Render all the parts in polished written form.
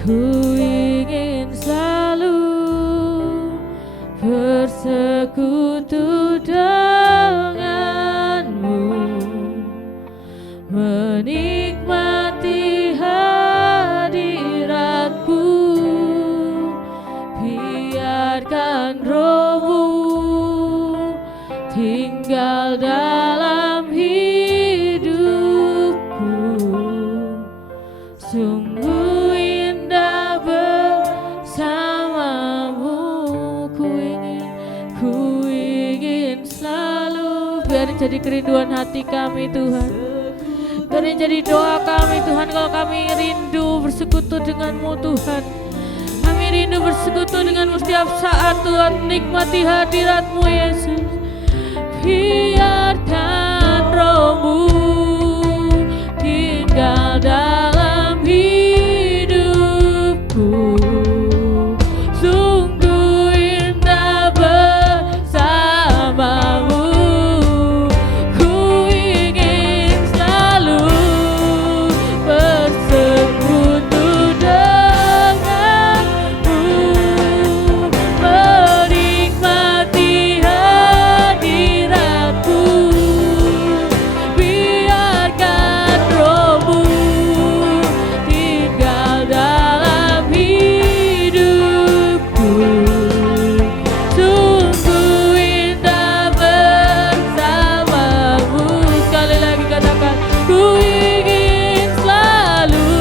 ku ingin selalu bersekutu denganmu, menikmati hadiratmu, biarkan rohmu tinggal dalam hidupku. Sungguh indah bersamamu, ku ingin selalu. Biar jadi kerinduan hati kami Tuhan, biar jadi doa kami Tuhan. Kalau kami rindu bersekutu denganmu Tuhan, kami rindu bersekutu denganmu setiap saat Tuhan, nikmati hadiratmu Yesus. Biarkan rohmu tinggal dalam hidupku. Sungguh indah bersamamu, ku ingin selalu bersekutu denganmu, menikmati hadiratmu, biarkan rohmu tinggal dalam hidupku. Sungguh indah bersamamu. Sekali lagi katakan, ku ingin selalu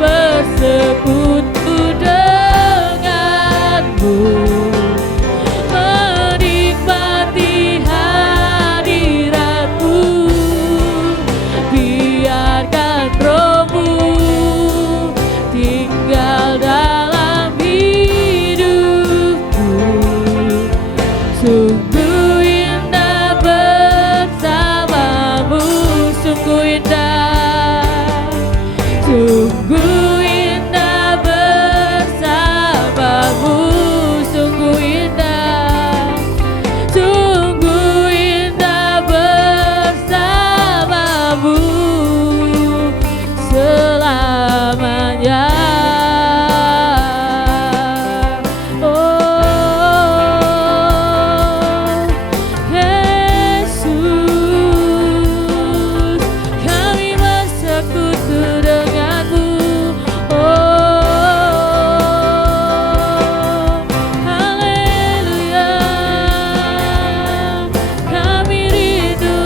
bersekutu denganmu, menikmati hadiratmu, biarkan rohmu tinggal dalam hidupku. Sungguh indah bersamamu, sungguh indah, sungguh indah bersamamu, sungguh indah, sungguh indah bersamamu selamanya. Oh Yesus, kami bersekutu denganmu. Oh haleluya, kami rindu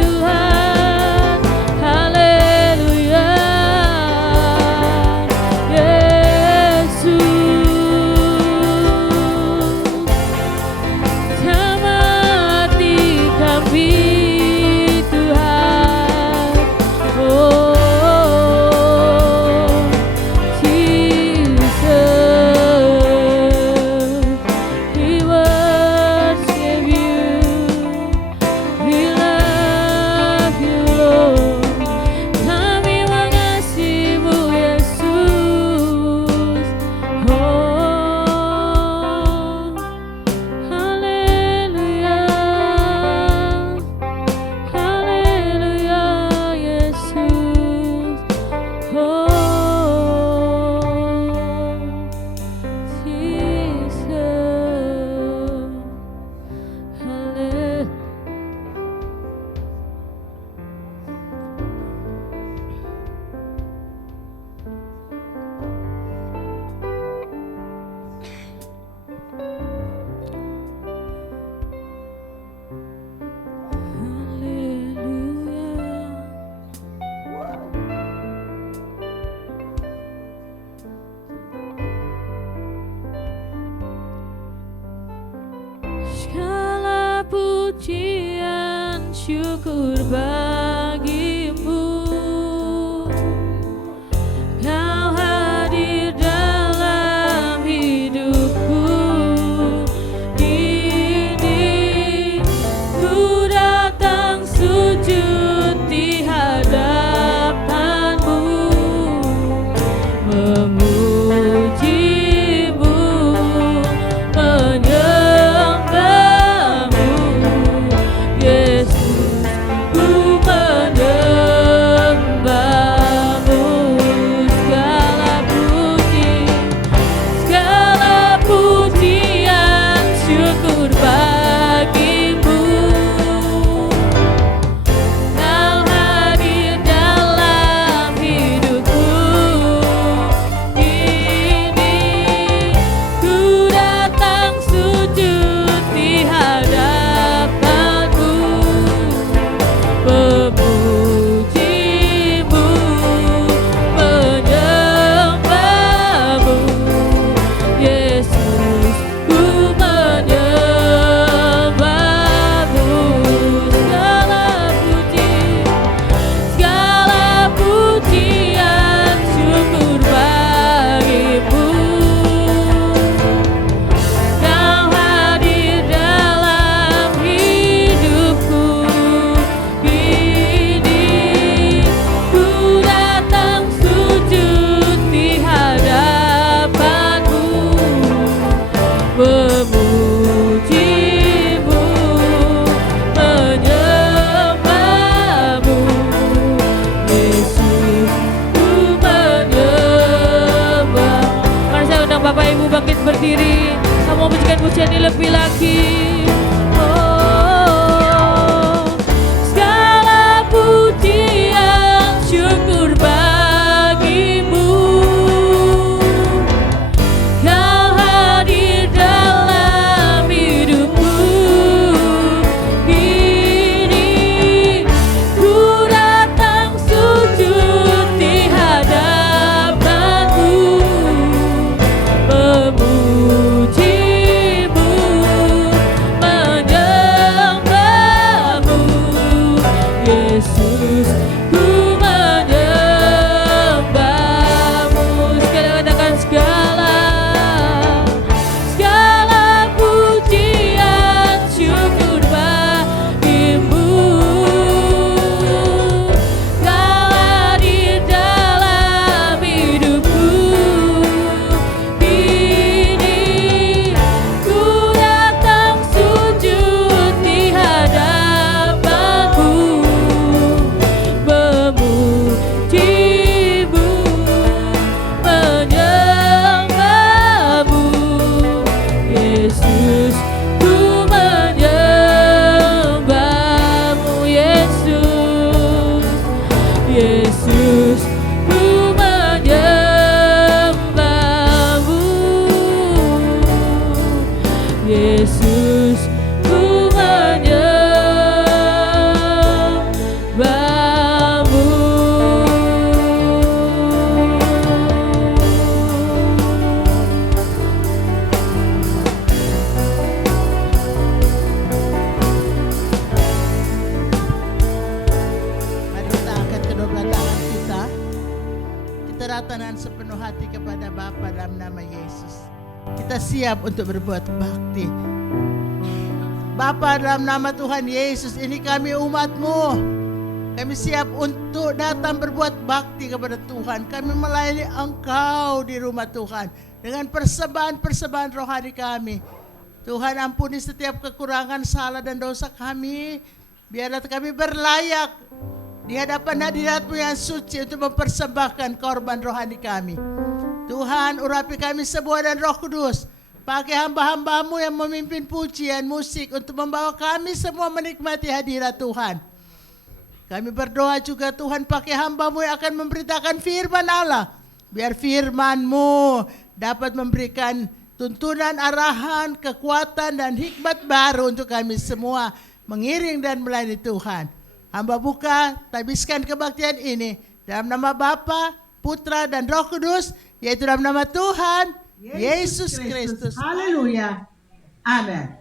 Tuhan. Haleluya, Yesus, jamati kami Tuhan. Oh Jesus, we worship you, we love you Lord. Kami mengasihimu Yesus. Oh haleluya, haleluya Yesus. Oh Jesus, haleluya. Segala pujian syukur bagimu, Kau hadir dalam hidupku. Kini ku datang sujud di hadapanmu, memujimu, menyembahmu Yesus. Ku pujian ini lebih lagi. Siap untuk berbuat bakti. Bapa, dalam nama Tuhan Yesus, ini kami umat-Mu. Kami siap untuk datang berbuat bakti kepada Tuhan. Kami melayani Engkau di rumah Tuhan dengan persembahan-persembahan rohani kami. Tuhan, ampuni setiap kekurangan, salah dan dosa kami. Biarlah kami berlayak di hadapan hadirat-Mu yang suci untuk mempersembahkan korban rohani kami. Tuhan, urapi kami semua dan Roh Kudus. Pakai hamba-hamba-Mu yang memimpin pujian musik untuk membawa kami semua menikmati hadirat Tuhan. Kami berdoa juga Tuhan, pakai hamba-Mu yang akan memberitakan firman Allah. Biar firman-Mu dapat memberikan tuntunan, arahan, kekuatan dan hikmat baru untuk kami semua mengiring dan melayani Tuhan. Hamba buka, tabiskan kebaktian ini dalam nama Bapa, Putra dan Roh Kudus, yaitu dalam nama Tuhan Yesus Kristus. Haleluya. Amin.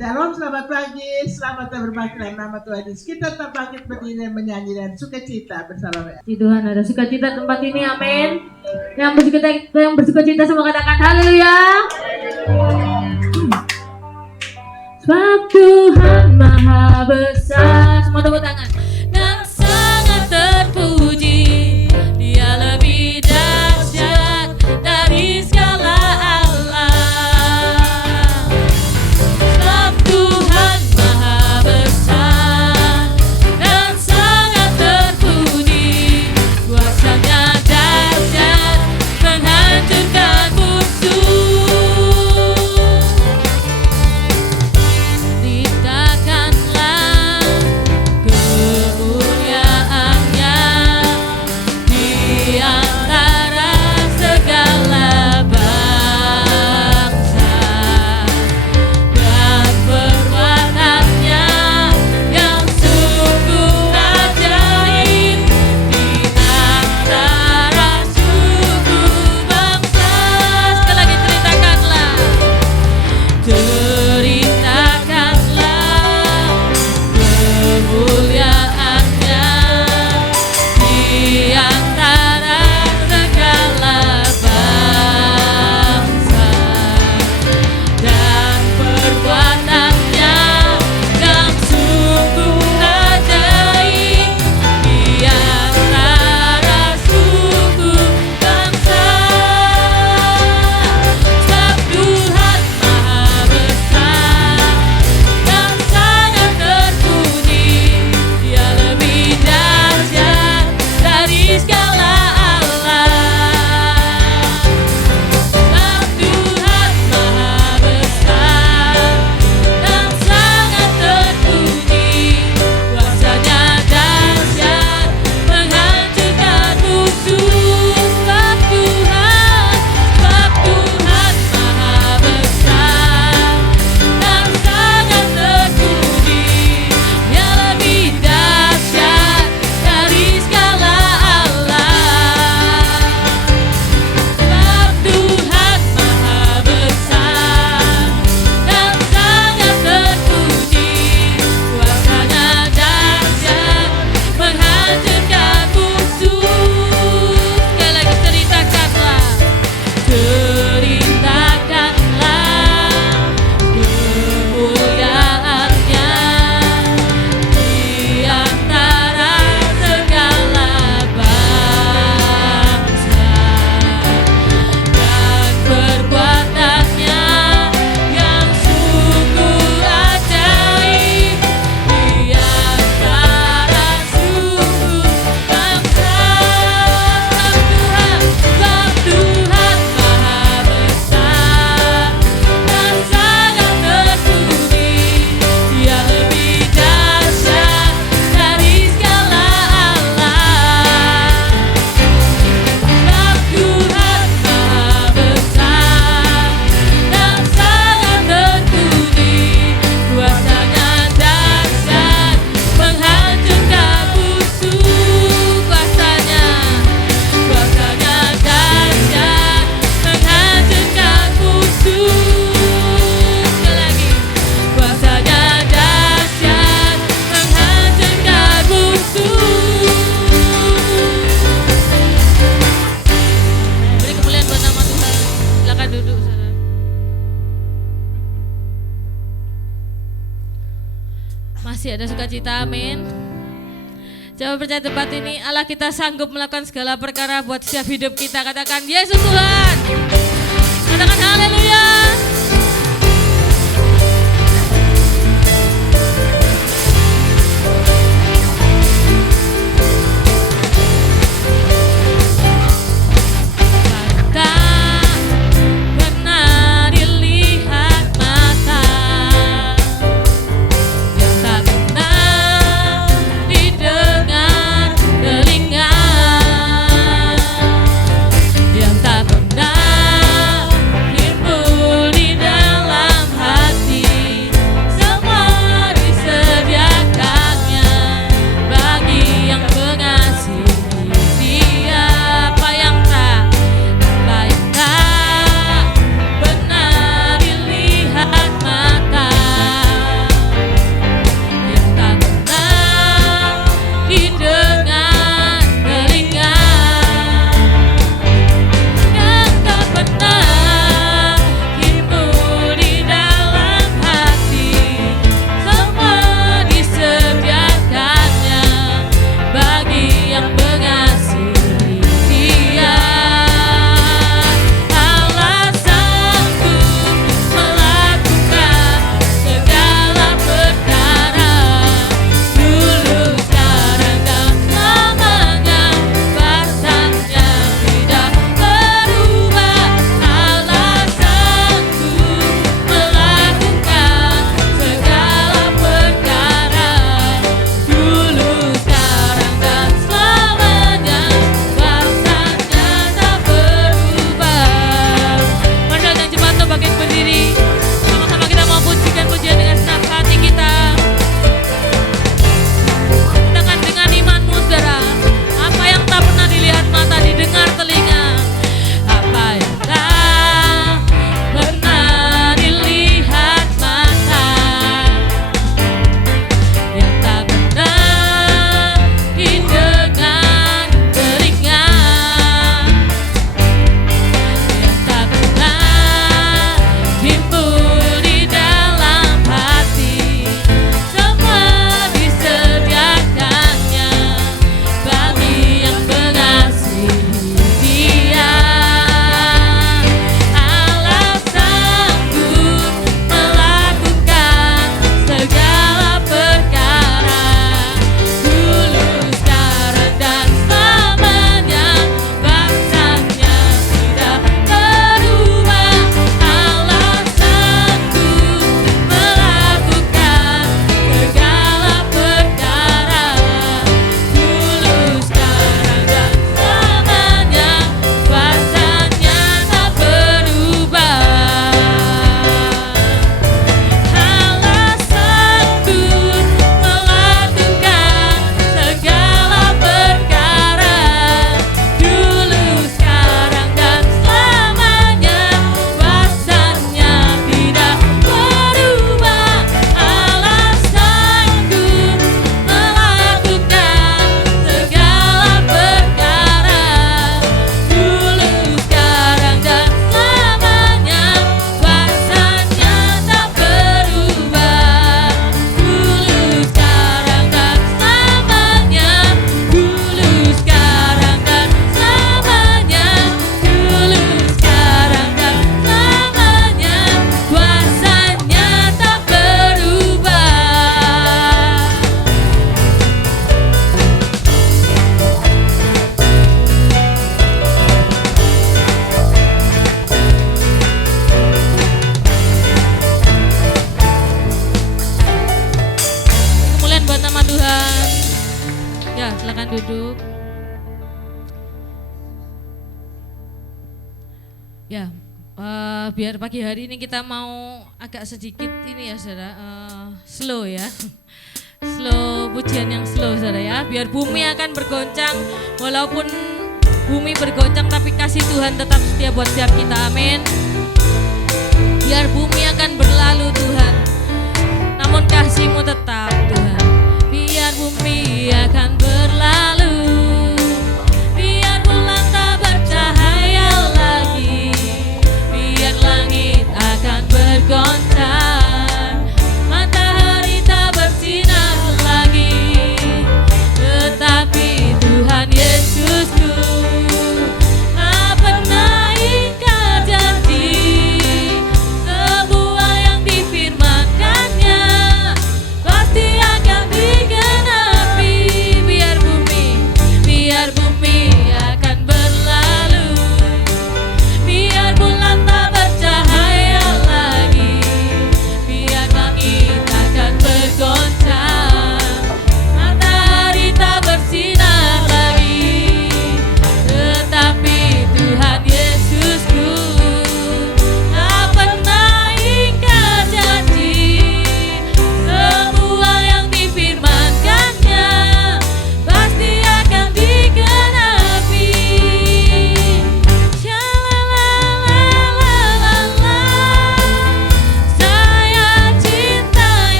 Shalom, selamat pagi, selamat berbakti dalam nama Tuhan Yesus. Kita tetap bangkit berdiri dan menyanyi dan sukacita bersama. Di Tuhan ada sukacita tempat ini, amin. Yang bersukacita semua katakan haleluya. Sebab Tuhan Maha Besar. Semua tepuk tangan. Dan sangat terpuji, Dia lebih dahsyat dari segala Allah. Sebab Tuhan Maha Besar dan sangat terpuji, kuasa-Nya dahsyat menghancurkan musuh. Ceritakanlah Masih ada sukacita, amin. Coba percaya tempat ini Allah kita sanggup melakukan segala perkara buat setiap hidup kita. Katakan Yesus Tuhan. Katakan haleluya. duduk. Ya, biar pagi hari ini kita mau agak sedikit ini ya saudara, slow ya. Slow, pujian yang slow saudara ya. Biar bumi akan bergoncang, walaupun bumi bergoncang tapi kasih Tuhan tetap setia buat setiap kita, amin. Biar bumi akan berlalu Tuhan, namun kasih-Mu tetap Tuhan. Biar bumi akan berlalu, biar bulan tak bercahaya lagi, biar langit akan bergoncang, matahari tak bersinar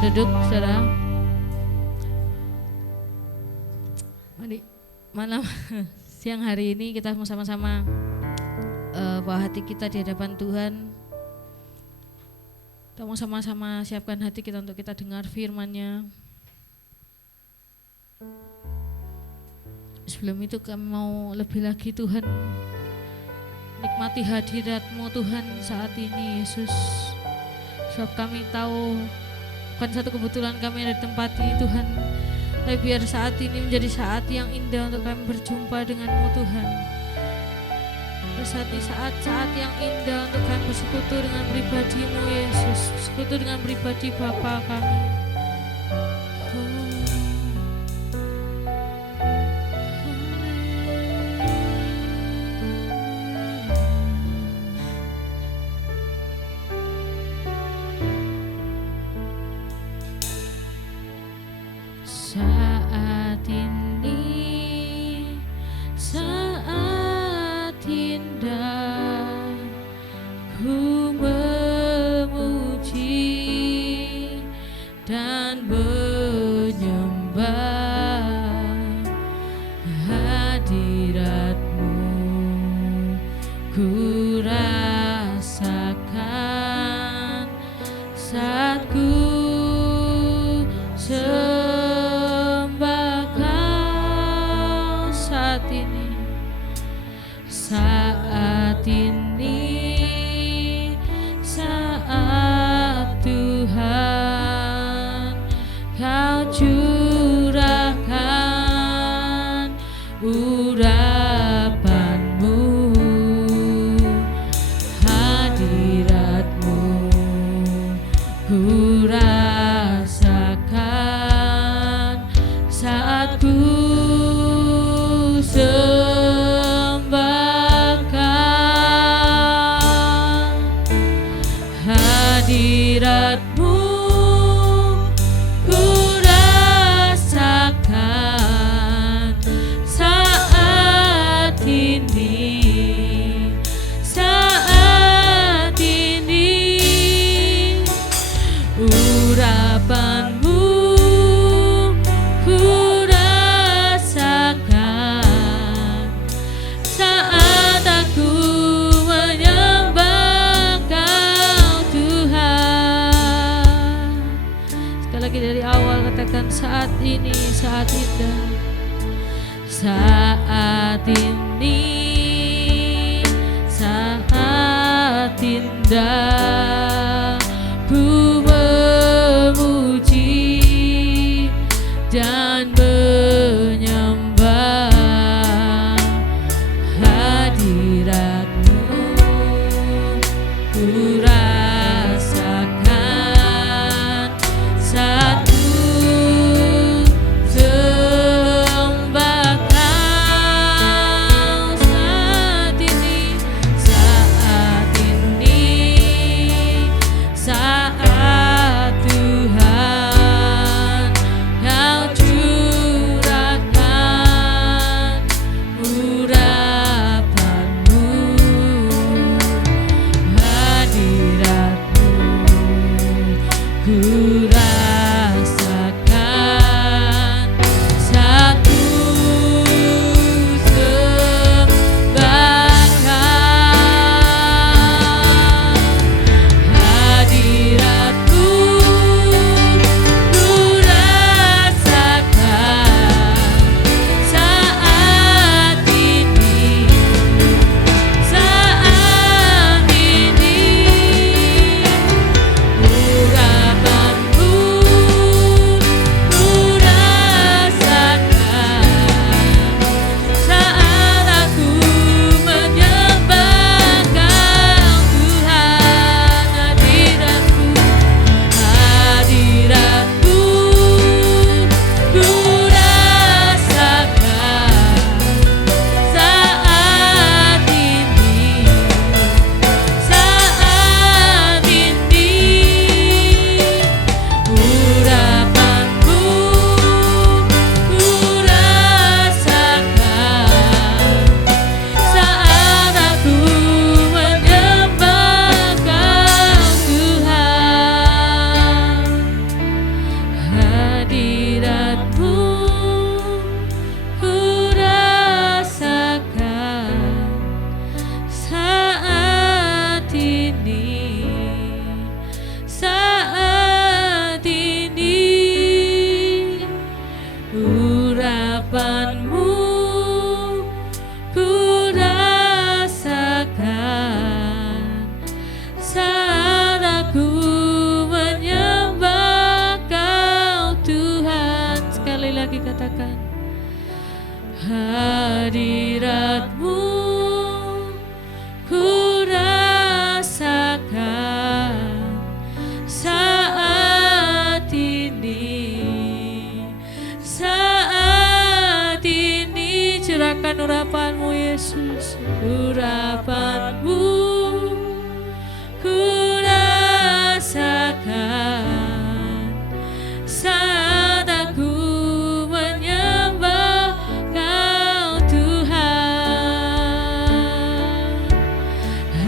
Silakan duduk, saudara. Mari, malam siang hari ini kita mau sama-sama bawa hati kita di hadapan Tuhan. Kita mau sama-sama siapkan hati kita untuk kita dengar firman-Nya. Sebelum itu kami mau lebih lagi Tuhan nikmati hadirat-Mu Tuhan saat ini Yesus. Sebab kami tahu bukan satu kebetulan kami ada di tempat ini Tuhan, tapi biar saat ini menjadi saat yang indah untuk kami berjumpa dengan-Mu Tuhan. Saat ini saat-saat yang indah untuk kami bersekutu dengan pribadi-Mu Yesus, bersekutu dengan pribadi Bapa kami. Saat ini, saat indah, ku memuji dan menyembah hadirat-Mu. Ku rasakan saat ku saat ini, saat Tuhan Kau curahkan urapan-Mu, hadirat-Mu ku rasakan saat ku hadirat-Mu ku rasakan saat ini, saat ini urapan-Mu ku rasakan saat aku dari awal katakan saat ini, saat indah, saat ini, saat indah, ku memuji dan menyembah hadirat-Mu, ku rasakan saat ku sembah Kau saat ini, saat ini, lagi katakan, hadirat-Mu ku rasakan saat ini curahkan urapan-Mu Yesus, urapan-Mu ku rasakan saat aku menyembah Kau Tuhan.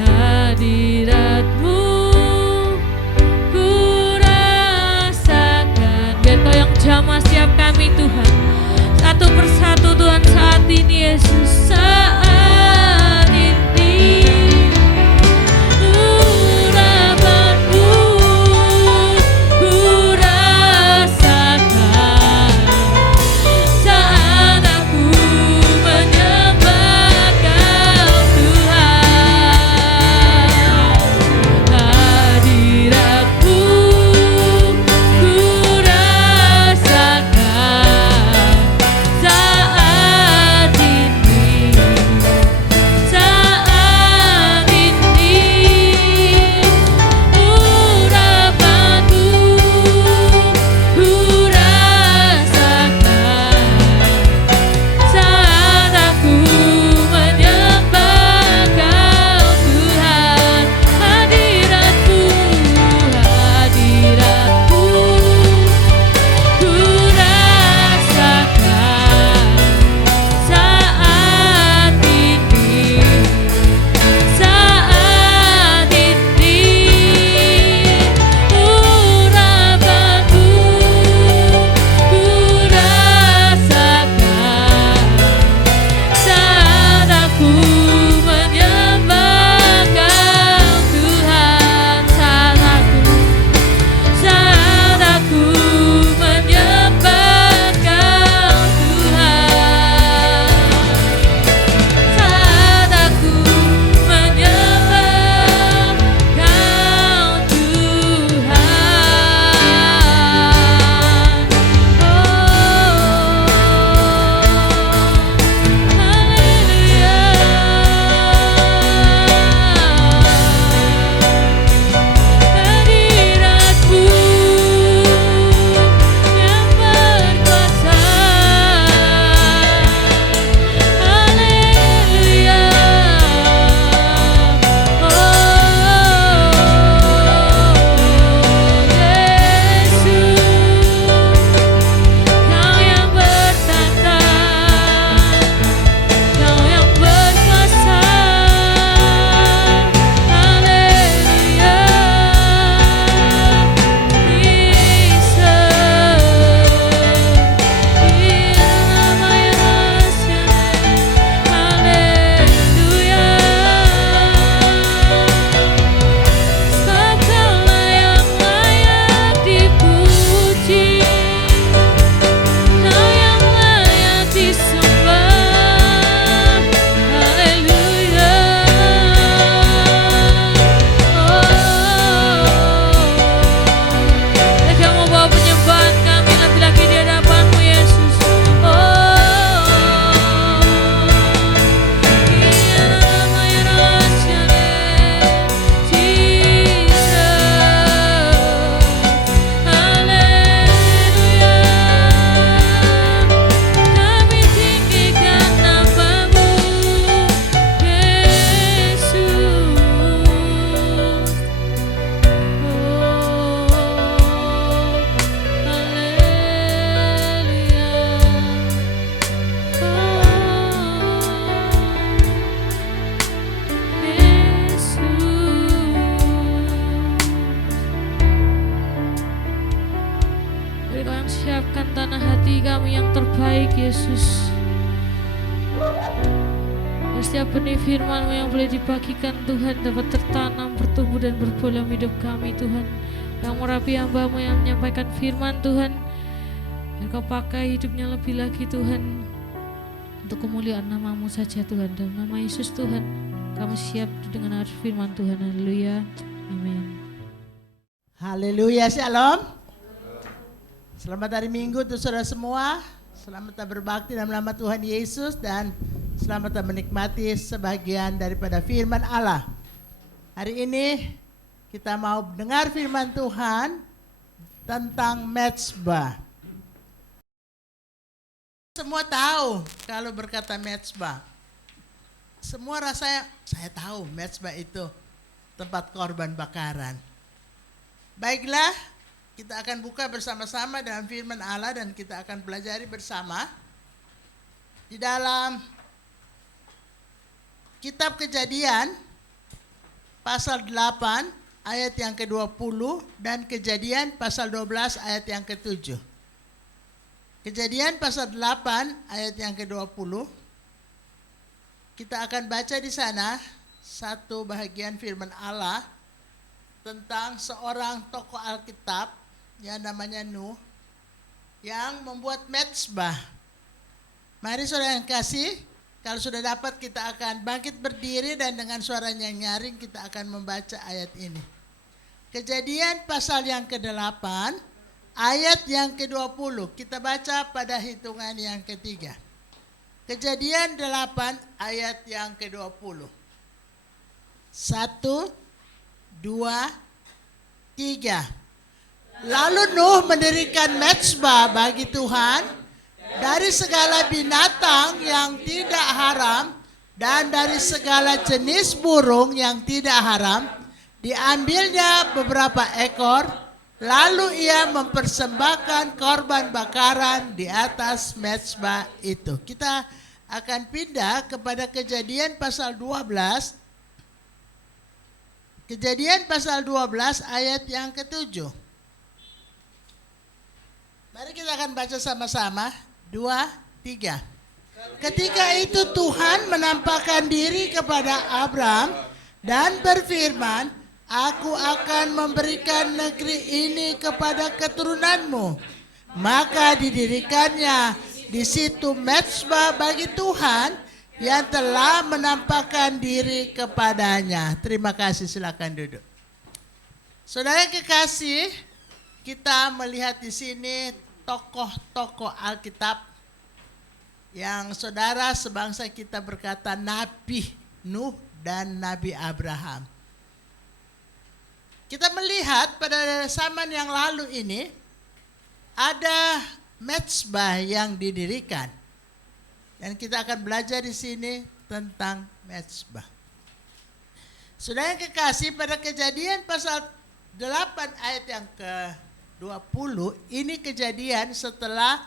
Hadirat-Mu ku rasakan. Biar Kau yang jamah setiap kami Tuhan, satu persatu Tuhan saat ini Yesus, saat ini urapan-Mu ku rasakan saat aku menyembah Kau Tuhan. Hadirat-Mu ku rasakan saat ini, saat ini urapan-Mu ku rasakan saat aku menyembah Kau Tuhan. Hadirat-Mu ku rasakan saat ini, saat ini urapan-Mu ku rasakan saat aku menyembah Kau Tuhan. Saat aku menyembah Kau Tuhan, saat aku menyembah Kau Tuhan. Hadirat-Mu yang berkuasa, haleluya. Yesus, Kau yang bertata, Kau yang berkuasa, haleluya. Sebab Kaulah yang layak dipuji, Kau yang layak disembah, haleluya. Kau membawa penyembahan kami lebih lagi di hadapan-Mu Yesus. Kami tinggikan nama-Mu Yesus. Beri Kau yang siapkan tanah hati kami yang terbaik Yesus. Setiap benih firman-Mu yang boleh dibagikan Tuhan dapat tertanam, bertumbuh dan berbuah dalam hidup kami Tuhan. Yang merapi hamba-Mu yang menyampaikan firman Tuhan, dan Kau pakai hidupnya lebih lagi Tuhan untuk kemuliaan nama-Mu saja Tuhan. Dalam nama Yesus Tuhan kami siap dengan harus firman Tuhan. Haleluya, amin. Haleluya, shalom. Selamat hari Minggu untuk saudara semua. Selamat berbakti dalam nama Tuhan Yesus dan selamat menikmati sebagian daripada firman Allah. Hari ini kita mau dengar firman Tuhan tentang mezbah. Semua tahu kalau berkata mezbah. Semua rasanya saya tahu mezbah itu tempat korban bakaran. Baiklah, kita akan buka bersama-sama dalam firman Allah dan kita akan pelajari bersama di dalam kitab Kejadian pasal 8 ayat yang ke-20 dan Kejadian pasal 12 ayat yang ke-7. Kejadian pasal 8 ayat yang ke-20. Kita akan baca di sana satu bahagian firman Allah tentang seorang tokoh Alkitab yang namanya Nuh yang membuat mezbah. Mari saudara yang kasih, kalau sudah dapat kita akan bangkit berdiri dan dengan suaranya nyaring kita akan membaca ayat ini. Kejadian pasal yang ke-8 ayat yang ke-20. Kita baca pada hitungan yang ketiga. Kejadian 8 ayat yang ke-20. 1, 2, 3. Lalu Nuh mendirikan mezbah bagi Tuhan dari segala binatang yang tidak haram dan dari segala jenis burung yang tidak haram. Diambilnya beberapa ekor, lalu ia mempersembahkan korban bakaran di atas mezbah itu. Kita akan pindah kepada Kejadian pasal 12. Kejadian pasal 12 ayat yang ke-7. Mari kita akan baca sama-sama. 2, 3. Ketika itu Tuhan menampakkan diri kepada Abram dan berfirman, Aku akan memberikan negeri ini kepada keturunanmu. Maka didirikannya di situ mezbah bagi Tuhan yang telah menampakkan diri kepadanya. Terima kasih, silakan duduk. Saudara kekasih, kita melihat di sini tokoh-tokoh Alkitab yang saudara sebangsa kita berkata Nabi Nuh dan Nabi Abraham. Kita melihat pada zaman yang lalu ini ada mezbah yang didirikan. Dan kita akan belajar di sini tentang mezbah. Saudara yang kekasih, pada Kejadian pasal 8 ayat yang ke-20, ini kejadian setelah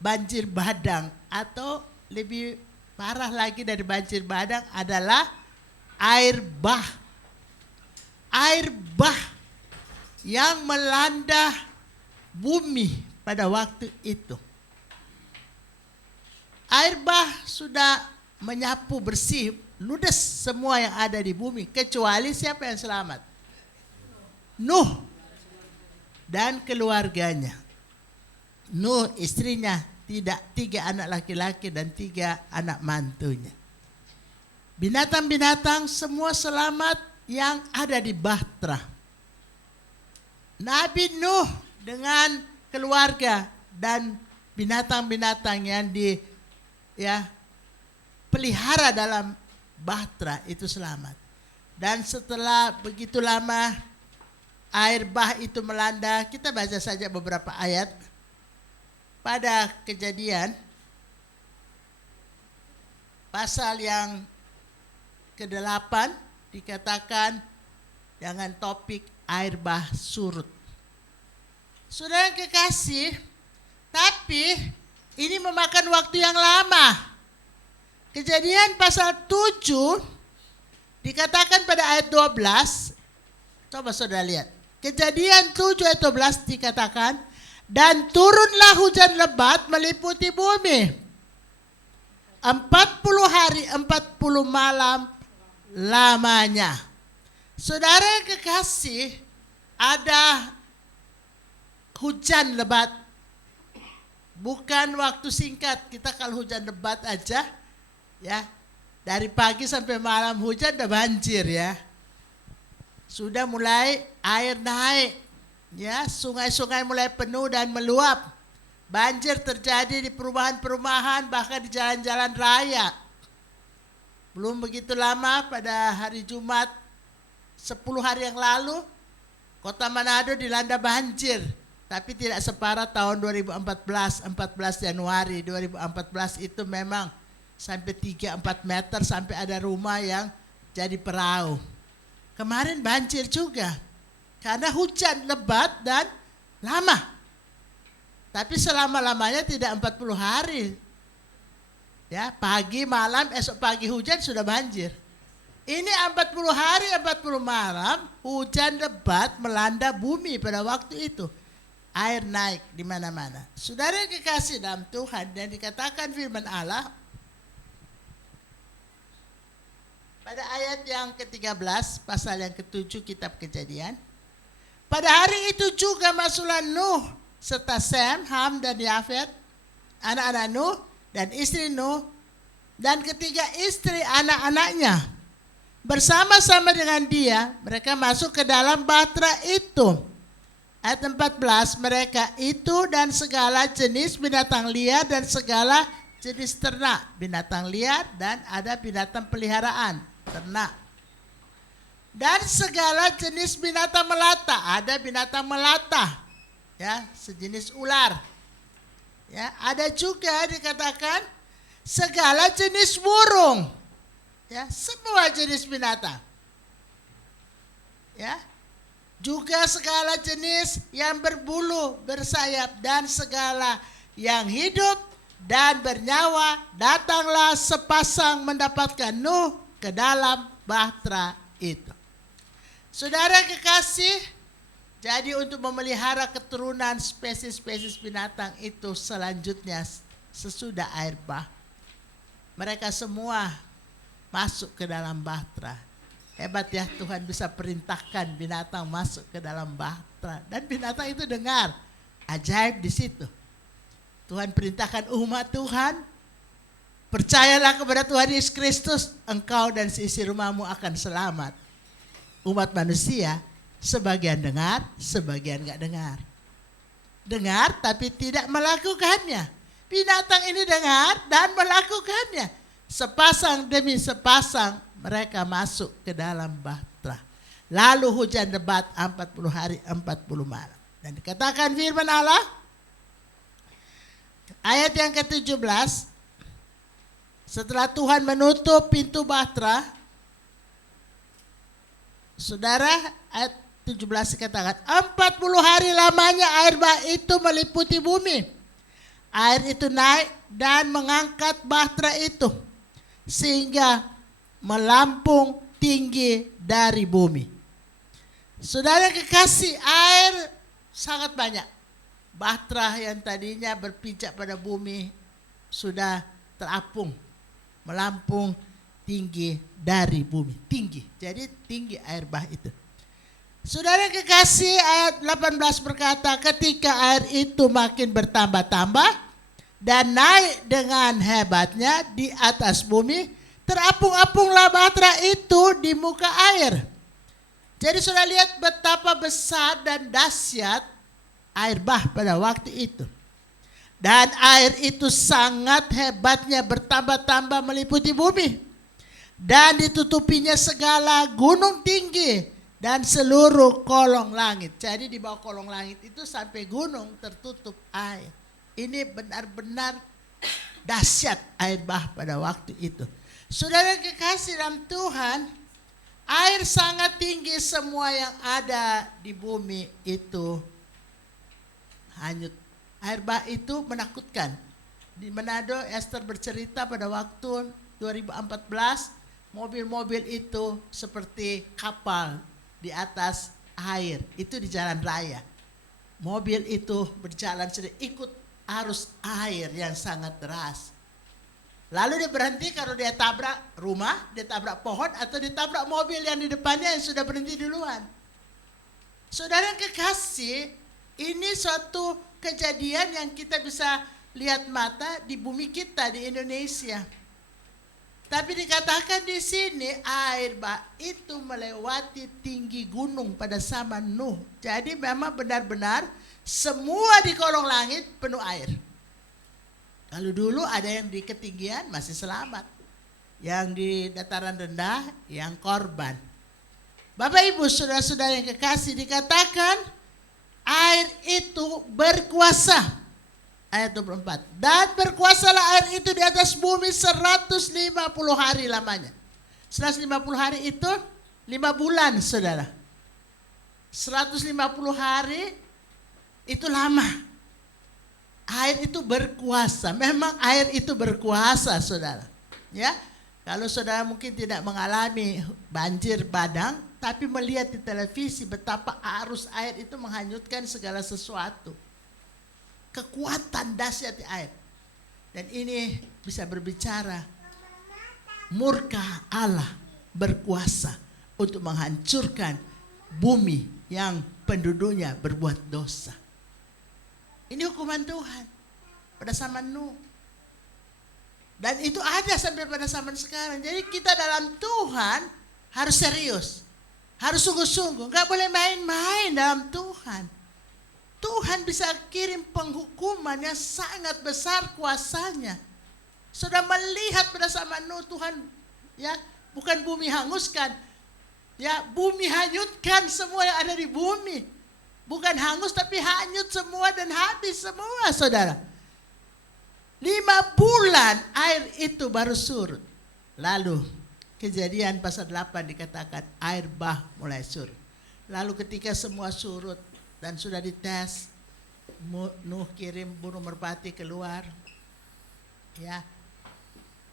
banjir bandang, atau lebih parah lagi dari banjir bandang adalah air bah. Air bah yang melanda bumi pada waktu itu. Air bah sudah menyapu bersih, ludes semua yang ada di bumi, kecuali siapa yang selamat? Nuh dan keluarganya. Nuh, istrinya, tidak 3 anak laki-laki dan 3 anak mantunya. Binatang-binatang semua selamat yang ada di Bahtera. Nabi Nuh dengan keluarga dan binatang-binatang yang pelihara dalam Bahtera itu selamat. Dan setelah begitu lama air bah itu melanda, kita baca saja beberapa ayat. Pada Kejadian pasal yang ke-8 dikatakan dengan topik air bah surut. Saudara yang kekasih, tapi ini memakan waktu yang lama. Kejadian pasal 7 dikatakan pada ayat 12. Coba saudara lihat. Kejadian 7 ayat 12 dikatakan, dan turunlah hujan lebat meliputi bumi 40 hari 40 malam lamanya. Saudara yang kekasih, ada hujan lebat. Bukan waktu singkat. Kita kalau hujan lebat aja, ya, dari pagi sampai malam hujan udah banjir, ya. Sudah mulai air naik, ya, sungai-sungai mulai penuh dan meluap. Banjir terjadi di perumahan-perumahan, bahkan di jalan-jalan raya. Belum begitu lama pada hari Jumat 10 hari yang lalu, kota Manado dilanda banjir. Tapi tidak separah tahun 2014, 14 Januari 2014 itu memang sampai 3-4 meter, sampai ada rumah yang jadi perahu. Kemarin banjir juga, karena hujan lebat dan lama. Tapi selama-lamanya tidak 40 hari. Ya, pagi, malam, esok pagi hujan sudah banjir. Ini 40 hari, 40 malam, hujan lebat melanda bumi pada waktu itu. Air naik di mana-mana. Saudara yang kekasih dalam Tuhan, dan dikatakan firman Allah pada ayat yang ke-13, pasal yang ke-7 kitab Kejadian. Pada hari itu juga masuklah Nuh serta Sem, Ham dan Yafet, anak-anak Nuh dan istri Nuh, dan ketiga istri anak-anaknya. Bersama-sama dengan dia, mereka masuk ke dalam bahtera itu. Ayat 14, mereka itu dan segala jenis binatang liar dan segala jenis ternak. Binatang liar dan ada binatang peliharaan, ternak. Dan segala jenis binatang melata, ada binatang melata. Ya, sejenis ular. Ya, ada juga dikatakan segala jenis burung. Ya, semua jenis binatang. Ya. Juga segala jenis yang berbulu, bersayap dan segala yang hidup dan bernyawa datanglah sepasang mendapatkan Nuh ke dalam bahtera itu. Saudara kekasih, jadi untuk memelihara keturunan spesies-spesies binatang itu selanjutnya sesudah air bah, mereka semua masuk ke dalam bahtera. Hebat ya, Tuhan bisa perintahkan binatang masuk ke dalam bahtera. Dan binatang itu dengar. Ajaib di situ. Tuhan perintahkan umat Tuhan, percayalah kepada Tuhan Yesus Kristus, engkau dan seisi rumahmu akan selamat. Umat manusia sebagian dengar, sebagian enggak dengar. Dengar tapi tidak melakukannya. Binatang ini dengar dan melakukannya. Sepasang demi sepasang mereka masuk ke dalam bahtera. Lalu hujan lebat 40 hari 40 malam. Dan dikatakan firman Allah, ayat yang ke-17, setelah Tuhan menutup pintu bahtera, saudara, ayat 17 dikatakan 40 hari lamanya air bah itu meliputi bumi. Air itu naik dan mengangkat bahtera itu sehingga melampung tinggi dari bumi. Saudara kekasih, air sangat banyak. Bahtera yang tadinya berpijak pada bumi sudah terapung, melampung tinggi dari bumi. Tinggi, jadi tinggi air bah itu. Saudara kekasih, ayat 18 berkata, ketika air itu makin bertambah-tambah dan naik dengan hebatnya di atas bumi, terapung-apunglah bahtera itu di muka air. Jadi sudah lihat betapa besar dan dahsyat air bah pada waktu itu. Dan air itu sangat hebatnya bertambah-tambah meliputi bumi. Dan ditutupinya segala gunung tinggi dan seluruh kolong langit. Jadi di bawah kolong langit itu sampai gunung tertutup air. Ini benar-benar dahsyat air bah pada waktu itu. Saudara kekasih dalam Tuhan, air sangat tinggi, semua yang ada di bumi itu hanyut. Air bah itu menakutkan. Di Manado, Esther bercerita pada waktu 2014, mobil-mobil itu seperti kapal di atas air, itu di jalan raya. Mobil itu berjalan sudah ikut arus air yang sangat deras. Lalu dia berhenti kalau dia tabrak rumah, dia tabrak pohon, atau ditabrak mobil yang di depannya yang sudah berhenti duluan. Saudara kekasih, ini suatu kejadian yang kita bisa lihat mata di bumi kita di Indonesia. Tapi dikatakan di sini air bah itu melewati tinggi gunung pada zaman Nuh. Jadi memang benar-benar Semua di kolong langit penuh air. Kalau dulu ada yang di ketinggian masih selamat. Yang di dataran rendah yang korban. Bapak Ibu, saudara-saudara yang kekasih, dikatakan air itu berkuasa. Ayat 24. Dan berkuasalah air itu di atas bumi 150 hari lamanya. 150 hari itu 5 bulan, saudara. 150 hari itu lama. Air itu berkuasa. Memang air itu berkuasa, saudara. Ya, kalau saudara mungkin tidak mengalami banjir bandang, tapi melihat di televisi betapa arus air itu menghanyutkan segala sesuatu. Kekuatan dahsyat air. Dan ini bisa berbicara murka Allah berkuasa untuk menghancurkan bumi yang penduduknya berbuat dosa. Ini hukuman Tuhan pada zaman Nuh. Dan itu ada sampai pada zaman sekarang. Jadi kita dalam Tuhan harus serius. Harus sungguh-sungguh. Gak boleh main-main dalam Tuhan. Tuhan bisa kirim penghukuman yang sangat besar kuasanya. Sudah melihat pada zaman Nuh, Tuhan ya bukan bumi hanguskan. Ya, bumi hanyutkan semua yang ada di bumi. Bukan hangus tapi hanyut semua dan habis semua, saudara. 5 bulan air itu baru surut. Lalu Kejadian pasal 8 dikatakan air bah mulai surut. Lalu ketika semua surut dan sudah dites, Nuh kirim burung merpati keluar. Ya.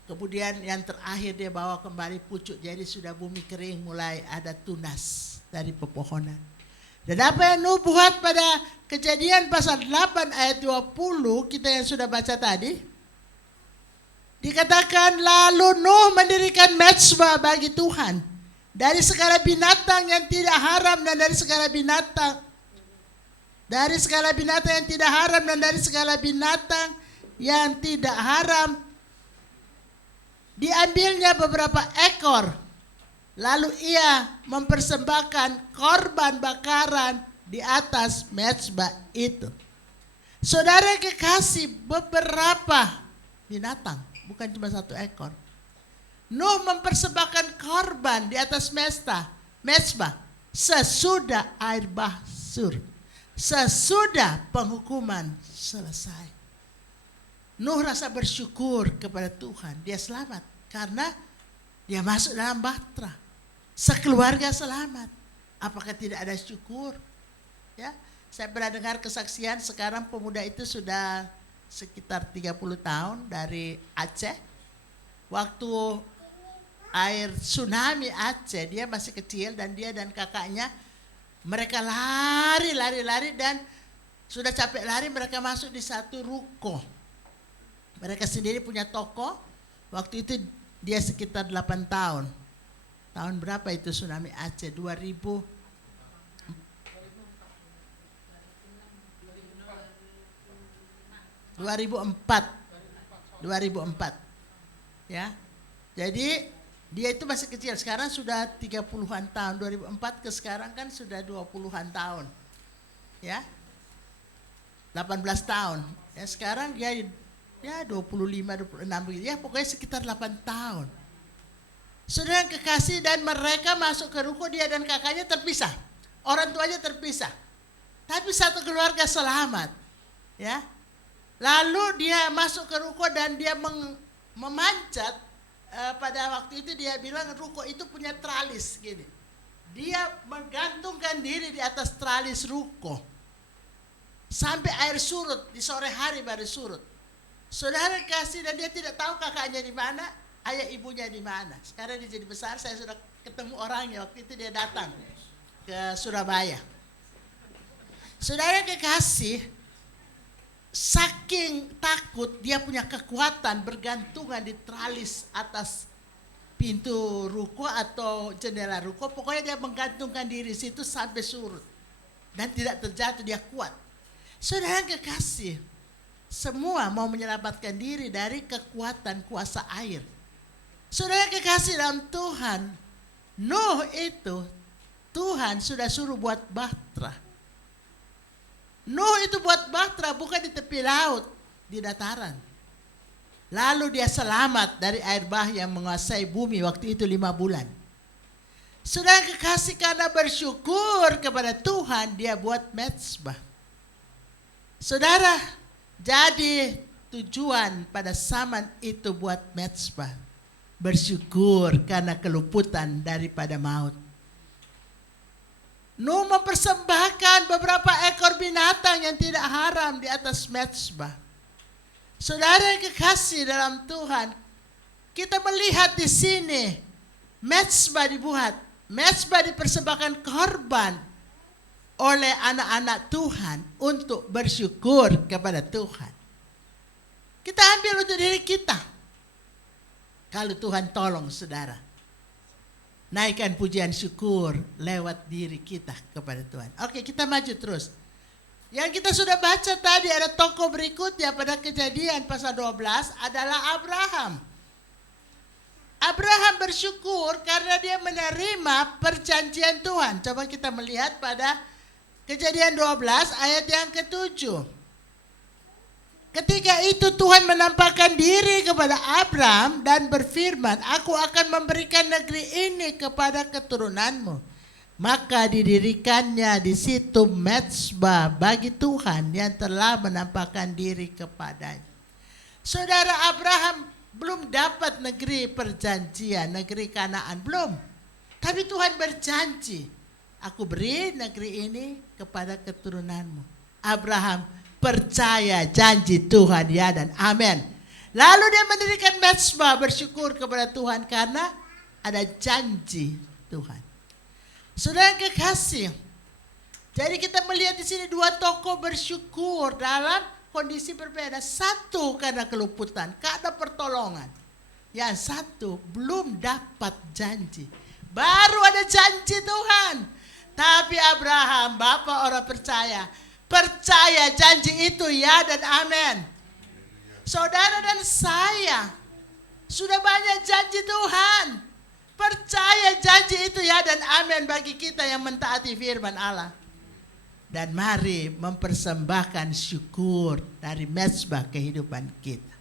Kemudian yang terakhir dia bawa kembali pucuk, jadi sudah bumi kering, mulai ada tunas dari pepohonan. Dan apa yang Nuh buat pada Kejadian pasal 8 ayat 20 kita yang sudah baca tadi, dikatakan lalu Nuh mendirikan mezbah bagi Tuhan dari segala binatang yang tidak haram dan dari segala binatang yang tidak haram dan dari segala binatang yang tidak haram. Diambilnya beberapa ekor, lalu ia mempersembahkan korban bakaran di atas mezbah itu. Saudara kekasih, beberapa binatang, bukan cuma 1 ekor. Nuh mempersembahkan korban di atas mezbah sesudah air bah surut, sesudah penghukuman selesai. Nuh rasa bersyukur kepada Tuhan, dia selamat karena dia masuk dalam bahtera, sekeluarga selamat. Apakah tidak ada syukur? Ya, saya pernah dengar kesaksian, sekarang pemuda itu sudah sekitar 30 tahun dari Aceh. Waktu air tsunami Aceh, dia masih kecil dan dia dan kakaknya mereka lari dan sudah capek lari, mereka masuk di satu ruko. Mereka sendiri punya toko. Waktu itu dia sekitar 8 tahun. Tahun berapa itu tsunami Aceh? 2004. Ya. Jadi dia itu masih kecil, sekarang sudah 30-an tahun. 2004 ke sekarang kan sudah 20-an tahun. Ya. 18 tahun. Ya, sekarang dia 25, 26 ya, pokoknya sekitar 8 tahun. Saudara yang kekasih, dan mereka masuk ke ruko, dia dan kakaknya terpisah. Orang tuanya terpisah. Tapi satu keluarga selamat. Ya. Lalu dia masuk ke ruko dan dia memanjat. Pada waktu itu dia bilang ruko itu punya tralis gini. Dia menggantungkan diri di atas tralis ruko. Sampai air surut, di sore hari baru surut. Saudara kasih, dan dia tidak tahu kakaknya di mana, ayah ibunya di mana. Sekarang dia jadi besar, saya sudah ketemu orangnya. Waktu itu dia datang ke Surabaya. Saudara kekasih, saking takut, dia punya kekuatan bergantungan di tralis atas pintu ruko atau jendela ruko. Pokoknya dia menggantungkan diri situ sampai surut. Dan tidak terjatuh, dia kuat. Saudara kekasih, semua mau menyelamatkan diri dari kekuatan kuasa air. Saudara kekasih dalam Tuhan, Nuh itu Tuhan sudah suruh buat bahtera. Nuh itu buat bahtera bukan di tepi laut, di dataran. Lalu dia selamat dari air bah yang menguasai bumi waktu itu 5 bulan. Saudara kekasih, karena bersyukur kepada Tuhan, dia buat mezbah. Saudara, jadi tujuan pada zaman itu buat mezbah. Bersyukur karena keluputan daripada maut. Nuh mempersembahkan beberapa ekor binatang yang tidak haram di atas mezbah. Saudara yang kekasih dalam Tuhan, kita melihat di sini mezbah dibuat, mezbah dipersembahkan korban oleh anak-anak Tuhan untuk bersyukur kepada Tuhan. Kita ambil untuk diri kita. Kalau Tuhan tolong saudara, naikkan pujian syukur lewat diri kita kepada Tuhan. Oke, kita maju terus. Yang kita sudah baca tadi ada tokoh berikutnya pada Kejadian pasal 12 adalah Abraham. Abraham bersyukur karena dia menerima perjanjian Tuhan. Coba kita melihat pada Kejadian 12 ayat yang ke-7. Ketika itu Tuhan menampakkan diri kepada Abraham dan berfirman, "Aku akan memberikan negeri ini kepada keturunanmu." Maka didirikannya di situ mezbah bagi Tuhan yang telah menampakkan diri kepadanya. Saudara, Abraham belum dapat negeri perjanjian, negeri Kanaan, belum. Tapi Tuhan berjanji, "Aku beri negeri ini kepada keturunanmu." Abraham percaya janji Tuhan, ya dan amin. Lalu dia mendirikan mezbah bersyukur kepada Tuhan karena ada janji Tuhan. Saudara yang kekasih, jadi kita melihat di sini 2 tokoh bersyukur dalam kondisi berbeda. Satu karena keluputan, karena pertolongan. Yang satu belum dapat janji. Baru ada janji Tuhan. Tapi Abraham, bapak orang percaya janji itu ya dan amin. Saudara dan saya sudah banyak janji Tuhan. Percaya janji itu ya dan amin bagi kita yang mentaati firman Allah. Dan mari mempersembahkan syukur dari mezbah kehidupan kita.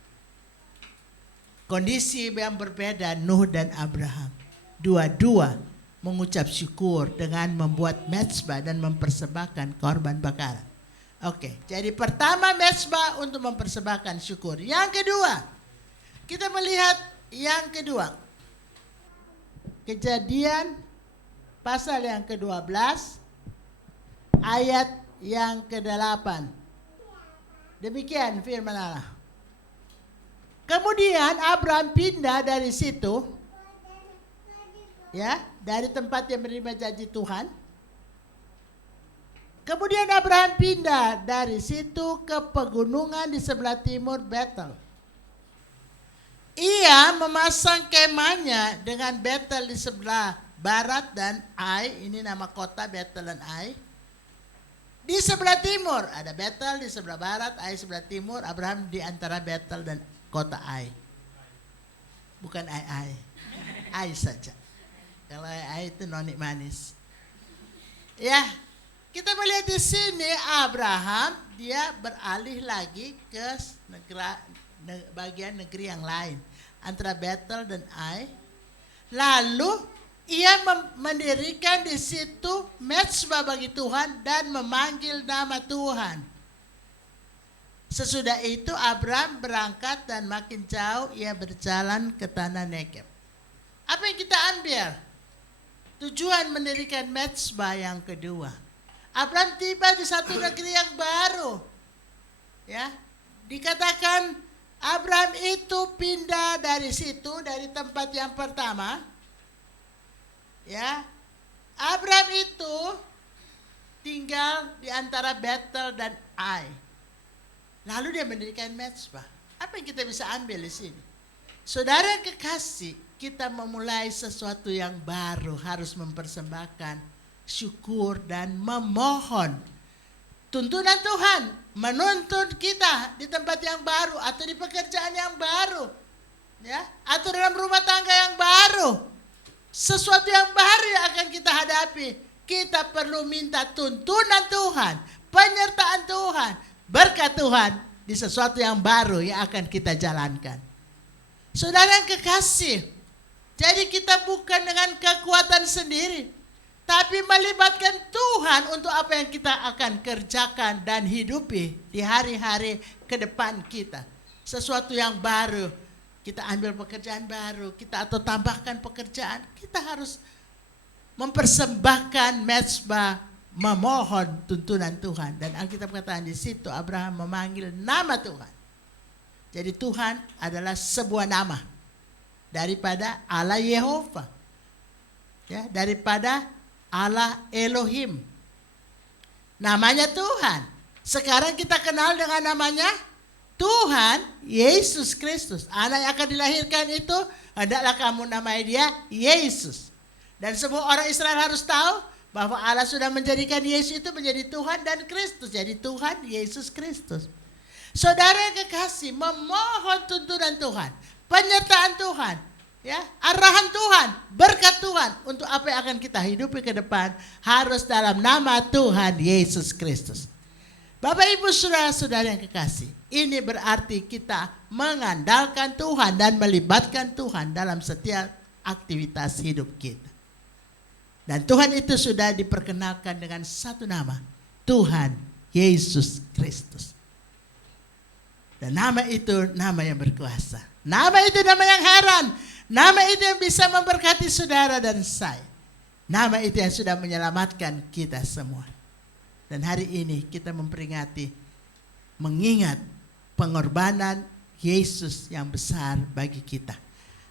Kondisi yang berbeda Nuh dan Abraham. Dua-dua mengucap syukur dengan membuat mezbah dan mempersembahkan korban bakaran. Oke, jadi pertama mezbah untuk mempersembahkan syukur. Yang kedua, kita melihat yang kedua. Kejadian pasal yang ke-12 ayat yang ke-8. Demikian firman Allah. Kemudian Abraham pindah dari situ, ya, dari tempat yang menerima janji Tuhan. Kemudian Abraham pindah dari situ ke pegunungan di sebelah timur Betel. Ia memasang kemahnya dengan Betel di sebelah barat dan Ai, ini nama kota Betel dan Ai. Di sebelah timur ada Betel, di sebelah barat Ai sebelah timur. Abraham di antara Betel dan kota Ai. Bukan Ai saja. Kalau Ai itu noni manis. Ya, kita melihat di sini Abraham dia beralih lagi ke bagian negeri yang lain antara Betel dan Ai. Lalu ia mendirikan di situ mezbah bagi Tuhan dan memanggil nama Tuhan. Sesudah itu Abraham berangkat dan makin jauh ia berjalan ke tanah Negeb. Apa yang kita ambil? Tujuan mendirikan mezbah yang kedua. Abraham tiba di satu negeri yang baru. Ya, dikatakan Abraham itu pindah dari situ, dari tempat yang pertama. Ya, Abraham itu tinggal di antara Betel dan Ai. Lalu dia mendirikan mezbah. Apa yang kita bisa ambil di sini? Saudara kekasih, kita memulai sesuatu yang baru harus mempersembahkan syukur dan memohon tuntunan Tuhan menuntun kita di tempat yang baru atau di pekerjaan yang baru, ya, atau dalam rumah tangga yang baru, sesuatu yang baru yang akan kita hadapi. Kita perlu minta tuntunan Tuhan, penyertaan Tuhan, berkat Tuhan di sesuatu yang baru yang akan kita jalankan. Saudara yang kekasih, jadi kita bukan dengan kekuatan sendiri, tapi melibatkan Tuhan untuk apa yang kita akan kerjakan dan hidupi di hari-hari ke depan kita. Sesuatu yang baru, kita ambil pekerjaan baru, kita atau tambahkan pekerjaan, kita harus mempersembahkan mezbah, memohon tuntunan Tuhan. Dan Alkitab katakan di situ Abraham memanggil nama Tuhan. Jadi Tuhan adalah sebuah nama daripada Allah Yehova, ya, daripada Allah Elohim. Namanya Tuhan. Sekarang kita kenal dengan namanya Tuhan Yesus Kristus. Anak yang akan dilahirkan itu hendaklah kamu namai dia Yesus. Dan semua orang Israel harus tahu bahwa Allah sudah menjadikan Yesus itu menjadi Tuhan dan Kristus. Jadi Tuhan Yesus Kristus. Saudara yang kekasih, memohon tuntunan Tuhan, penyertaan Tuhan, ya, arahan Tuhan, berkat Tuhan untuk apa yang akan kita hidupi ke depan harus dalam nama Tuhan Yesus Kristus. Bapak Ibu saudara-saudara yang kekasih, ini berarti kita mengandalkan Tuhan dan melibatkan Tuhan dalam setiap aktivitas hidup kita. Dan Tuhan itu sudah diperkenalkan dengan satu nama, Tuhan Yesus Kristus. Dan nama itu nama yang berkuasa. Nama itu nama yang heran. Nama itu yang bisa memberkati saudara dan saya. Nama itu yang sudah menyelamatkan kita semua. Dan hari ini kita memperingati, mengingat pengorbanan Yesus yang besar bagi kita.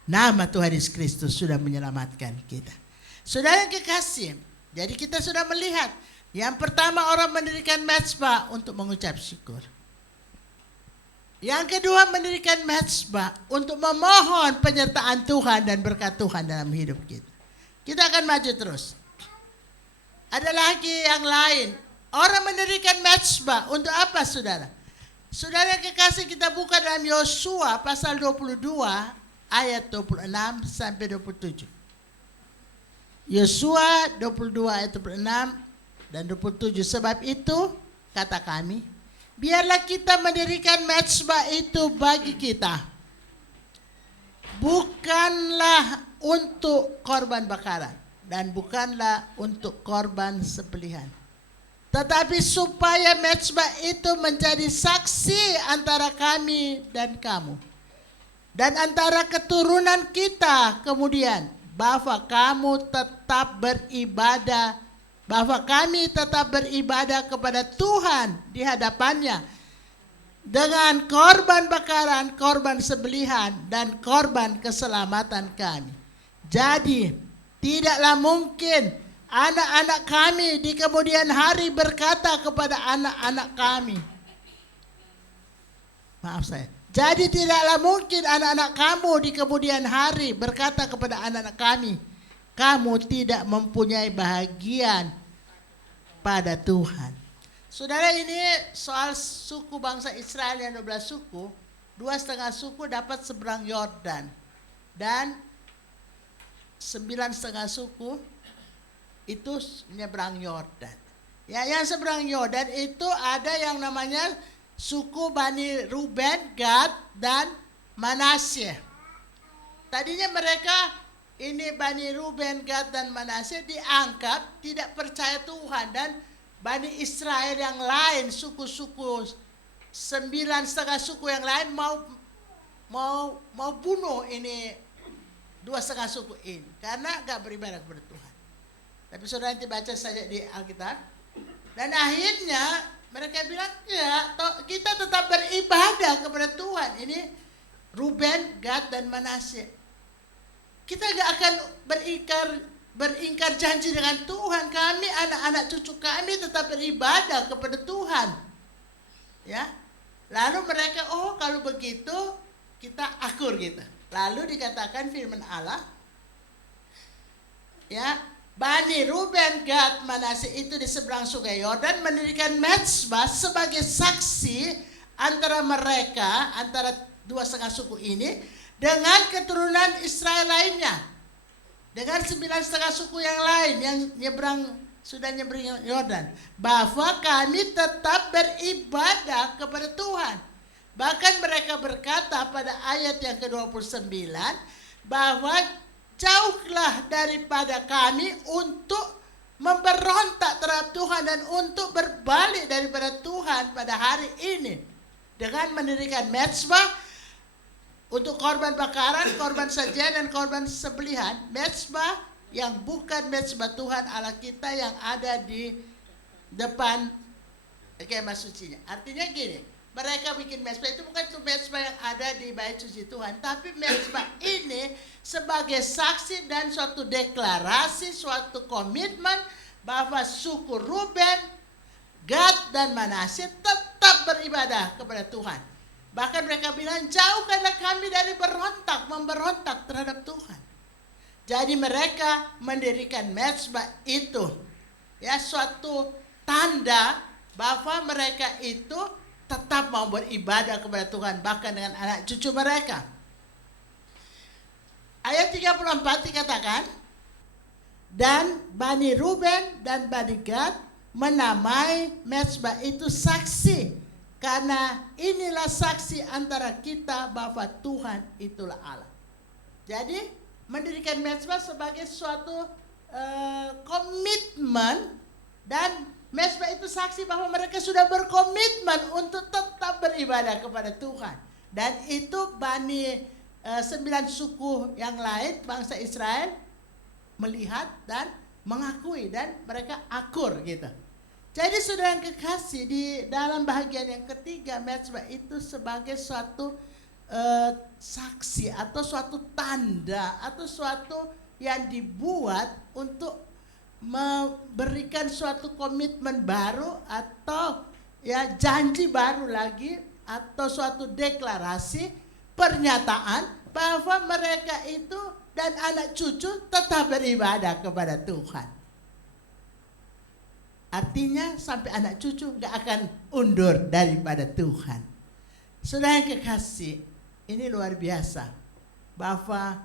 Nama Tuhan Yesus Kristus sudah menyelamatkan kita. Saudara yang kekasih, jadi kita sudah melihat, yang pertama orang mendirikan mezbah untuk mengucap syukur. Yang kedua mendirikan mezbah untuk memohon penyertaan Tuhan dan berkat Tuhan dalam hidup kita. Kita akan maju terus. Ada lagi yang lain. Orang mendirikan mezbah untuk apa, saudara? Saudara yang kekasih, kita buka dalam Yosua pasal 22 ayat 26 sampai 27. Yosua 22 ayat 26 dan 27. Sebab itu kata kami, biarlah kita mendirikan mezbah itu bagi kita, bukanlah untuk korban bakaran dan bukanlah untuk korban sembelihan, tetapi supaya mezbah itu menjadi saksi antara kami dan kamu dan antara keturunan kita kemudian, bahwa kamu tetap beribadah, bahwa kami tetap beribadah kepada Tuhan di hadapannya dengan korban bakaran, korban sembelihan, dan korban keselamatan kami. Jadi tidaklah mungkin anak-anak kami di kemudian hari berkata kepada anak-anak kami, jadi tidaklah mungkin anak-anak kamu di kemudian hari berkata kepada anak-anak kami, kamu tidak mempunyai bahagian pada Tuhan. Saudara, ini soal suku bangsa Israel yang 12 suku, 2,5 suku dapat seberang Yordan dan 9,5 suku itu menyeberang Yordan. Ya, yang seberang Yordan itu ada yang namanya suku Bani Ruben, Gad, dan Manasye. Tadinya mereka ini Bani Ruben, Gad, dan Manasye dianggap tidak percaya Tuhan, dan Bani Israel yang lain, suku-suku 9,5 suku yang lain mau bunuh ini 2,5 suku ini karena gak beribadah kepada Tuhan. Tapi saudara nanti baca saja di Alkitab. Dan akhirnya mereka bilang, ya kita tetap beribadah kepada Tuhan. Ini Ruben, Gad, dan Manasye. Kita gak akan beringkar janji dengan Tuhan. Kami, anak-anak cucu kami tetap beribadah kepada Tuhan. Ya, lalu mereka, oh kalau begitu kita akur gitu. Lalu dikatakan firman Allah, ya, Bani Ruben, Gad, Manasye itu di seberang sungai Yordan mendirikan mezbah sebagai saksi antara mereka, antara 2,5 suku ini dengan keturunan Israel lainnya, dengan 9,5 suku yang lain yang nyebrang sudah nyebrang Yordan, bahwa kami tetap beribadah kepada Tuhan. Bahkan mereka berkata pada ayat yang ke-29 bahwa jauhlah daripada kami untuk memberontak terhadap Tuhan dan untuk berbalik daripada Tuhan pada hari ini dengan mendirikan mezbah untuk korban bakaran, korban sajian dan korban sembelihan, mezbah yang bukan mezbah Tuhan Allah kita yang ada di depan kemah sucinya. Artinya gini, mereka bikin mezbah itu bukan mezbah yang ada di bait suci Tuhan, tapi mezbah ini sebagai saksi dan suatu deklarasi, suatu komitmen bahwa suku Ruben, Gad dan Manasye tetap beribadah kepada Tuhan. Bahkan mereka bilang, jauhkanlah kami dari memberontak terhadap Tuhan. Jadi mereka mendirikan mezbah itu, ya, suatu tanda bahwa mereka itu tetap mau beribadah kepada Tuhan, bahkan dengan anak cucu mereka. Ayat 34 dikatakan, dan Bani Ruben dan Bani Gad menamai mezbah itu saksi, karena inilah saksi antara kita bahwa Tuhan itulah Allah. Jadi mendirikan mezbah sebagai suatu komitmen, dan mezbah itu saksi bahwa mereka sudah berkomitmen untuk tetap beribadah kepada Tuhan. Dan itu Bani 9 suku yang lain bangsa Israel melihat dan mengakui, dan mereka akur gitu. Jadi saudara yang kekasih, di dalam bahagian yang ketiga, mezbah itu sebagai suatu saksi atau suatu tanda atau suatu yang dibuat untuk memberikan suatu komitmen baru atau ya janji baru lagi atau suatu deklarasi pernyataan bahwa mereka itu dan anak cucu tetap beribadah kepada Tuhan. Artinya sampai anak cucu gak akan undur daripada Tuhan. Saudara yang kekasih, ini luar biasa bahwa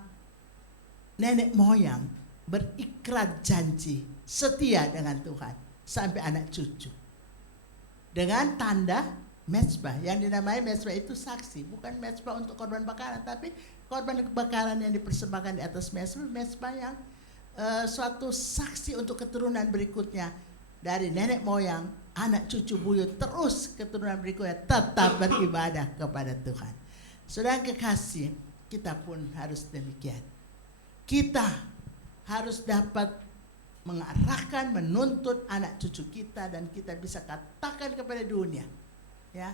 nenek moyang berikrar janji setia dengan Tuhan sampai anak cucu. Dengan tanda mezbah, yang dinamai mezbah itu saksi, bukan mezbah untuk korban bakaran, tapi korban bakaran yang dipersembahkan di atas mezbah yang suatu saksi untuk keturunan berikutnya dari nenek moyang, anak cucu buyut, terus keturunan berikutnya tetap beribadah kepada Tuhan. Saudara kekasih, kita pun harus demikian. Kita harus dapat mengarahkan, menuntut anak cucu kita, dan kita bisa katakan kepada dunia, ya,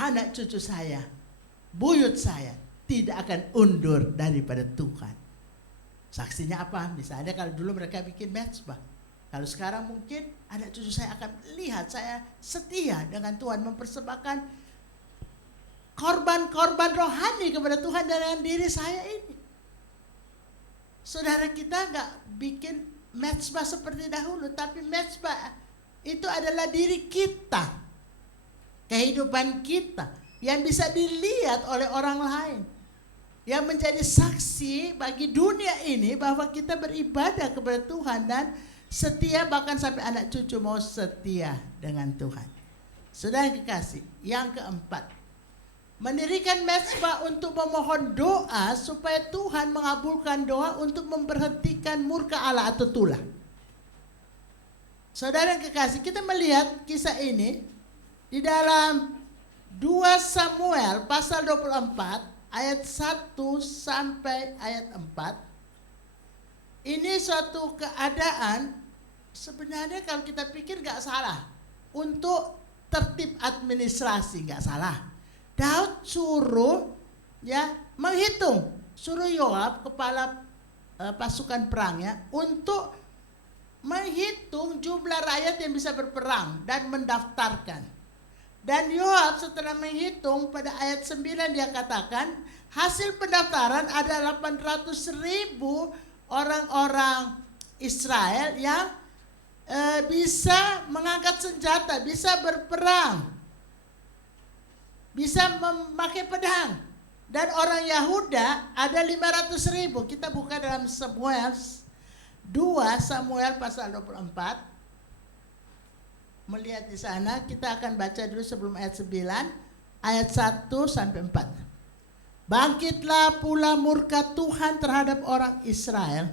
anak cucu saya, buyut saya tidak akan undur daripada Tuhan. Saksinya apa? Misalnya kalau dulu mereka bikin mezbah, kalau sekarang mungkin anak cucu saya akan lihat saya setia dengan Tuhan, mempersembahkan korban-korban rohani kepada Tuhan dengan diri saya ini. Saudara, kita gak bikin mezbah seperti dahulu, tapi mezbah itu adalah diri kita, kehidupan kita yang bisa dilihat oleh orang lain, yang menjadi saksi bagi dunia ini bahwa kita beribadah kepada Tuhan dan setia, bahkan sampai anak cucu mau setia dengan Tuhan. Saudara yang kekasih, yang keempat, mendirikan mezbah untuk memohon doa supaya Tuhan mengabulkan doa untuk memberhentikan murka Allah atau tulah. Saudara yang kekasih, kita melihat kisah ini di dalam 2 Samuel pasal 24 ayat 1 sampai ayat 4. Ini suatu keadaan sebenarnya kalau kita pikir gak salah. Untuk tertib administrasi gak salah. Daud suruh menghitung, suruh Yoab kepala pasukan perangnya untuk menghitung jumlah rakyat yang bisa berperang dan mendaftarkan. Dan Yoab setelah menghitung pada ayat 9 dia katakan hasil pendaftaran ada 800.000 orang-orang Israel yang bisa mengangkat senjata, bisa berperang, bisa memakai pedang. Dan orang Yahuda ada 500.000. Kita buka dalam Samuel 2 Samuel pasal 24. Melihat di sana, kita akan baca dulu sebelum ayat 9, ayat 1 sampai 4. Bangkitlah pula murka Tuhan terhadap orang Israel.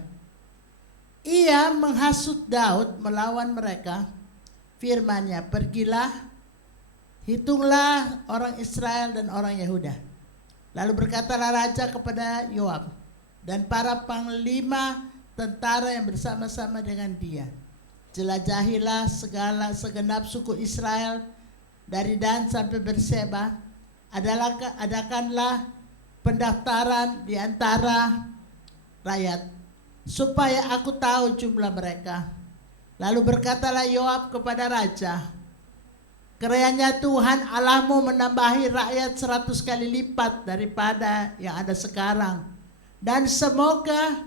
Ia menghasut Daud melawan mereka. Firman-Nya, pergilah, hitunglah orang Israel dan orang Yehuda. Lalu berkatalah raja kepada Yoab dan para panglima tentara yang bersama-sama dengan dia, jelajahilah segenap suku Israel dari Dan sampai Berseba. Adakanlah pendaftaran di antara rakyat, supaya aku tahu jumlah mereka. Lalu berkatalah Yoab kepada raja, kiranya Tuhan Allahmu menambahi rakyat 100 kali lipat daripada yang ada sekarang. Dan semoga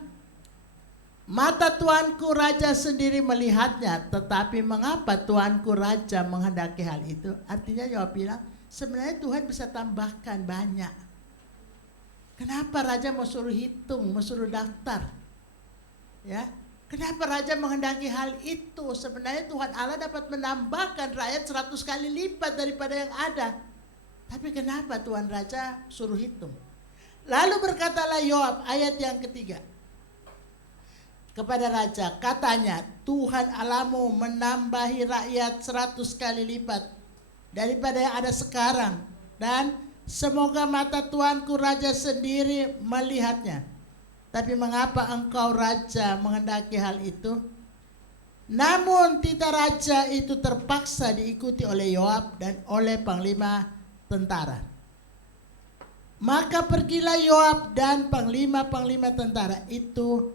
mata tuanku raja sendiri melihatnya. Tetapi mengapa tuanku raja menghendaki hal itu? Artinya Yoab bilang, sebenarnya Tuhan bisa tambahkan banyak. Kenapa raja mau suruh hitung, mau suruh daftar? Ya, kenapa raja menghendaki hal itu? Sebenarnya Tuhan Allah dapat menambahkan rakyat 100 kali lipat daripada yang ada. Tapi kenapa Tuhan raja suruh hitung? Lalu berkatalah Yoab, ayat yang ketiga, kepada raja, katanya, Tuhan Allahmu menambahi rakyat 100 kali lipat daripada yang ada sekarang, dan semoga mata tuanku raja sendiri melihatnya. Tapi mengapa engkau raja menghendaki hal itu? Namun titah raja itu terpaksa diikuti oleh Yoab dan oleh panglima tentara. Maka pergilah Yoab dan panglima-panglima tentara itu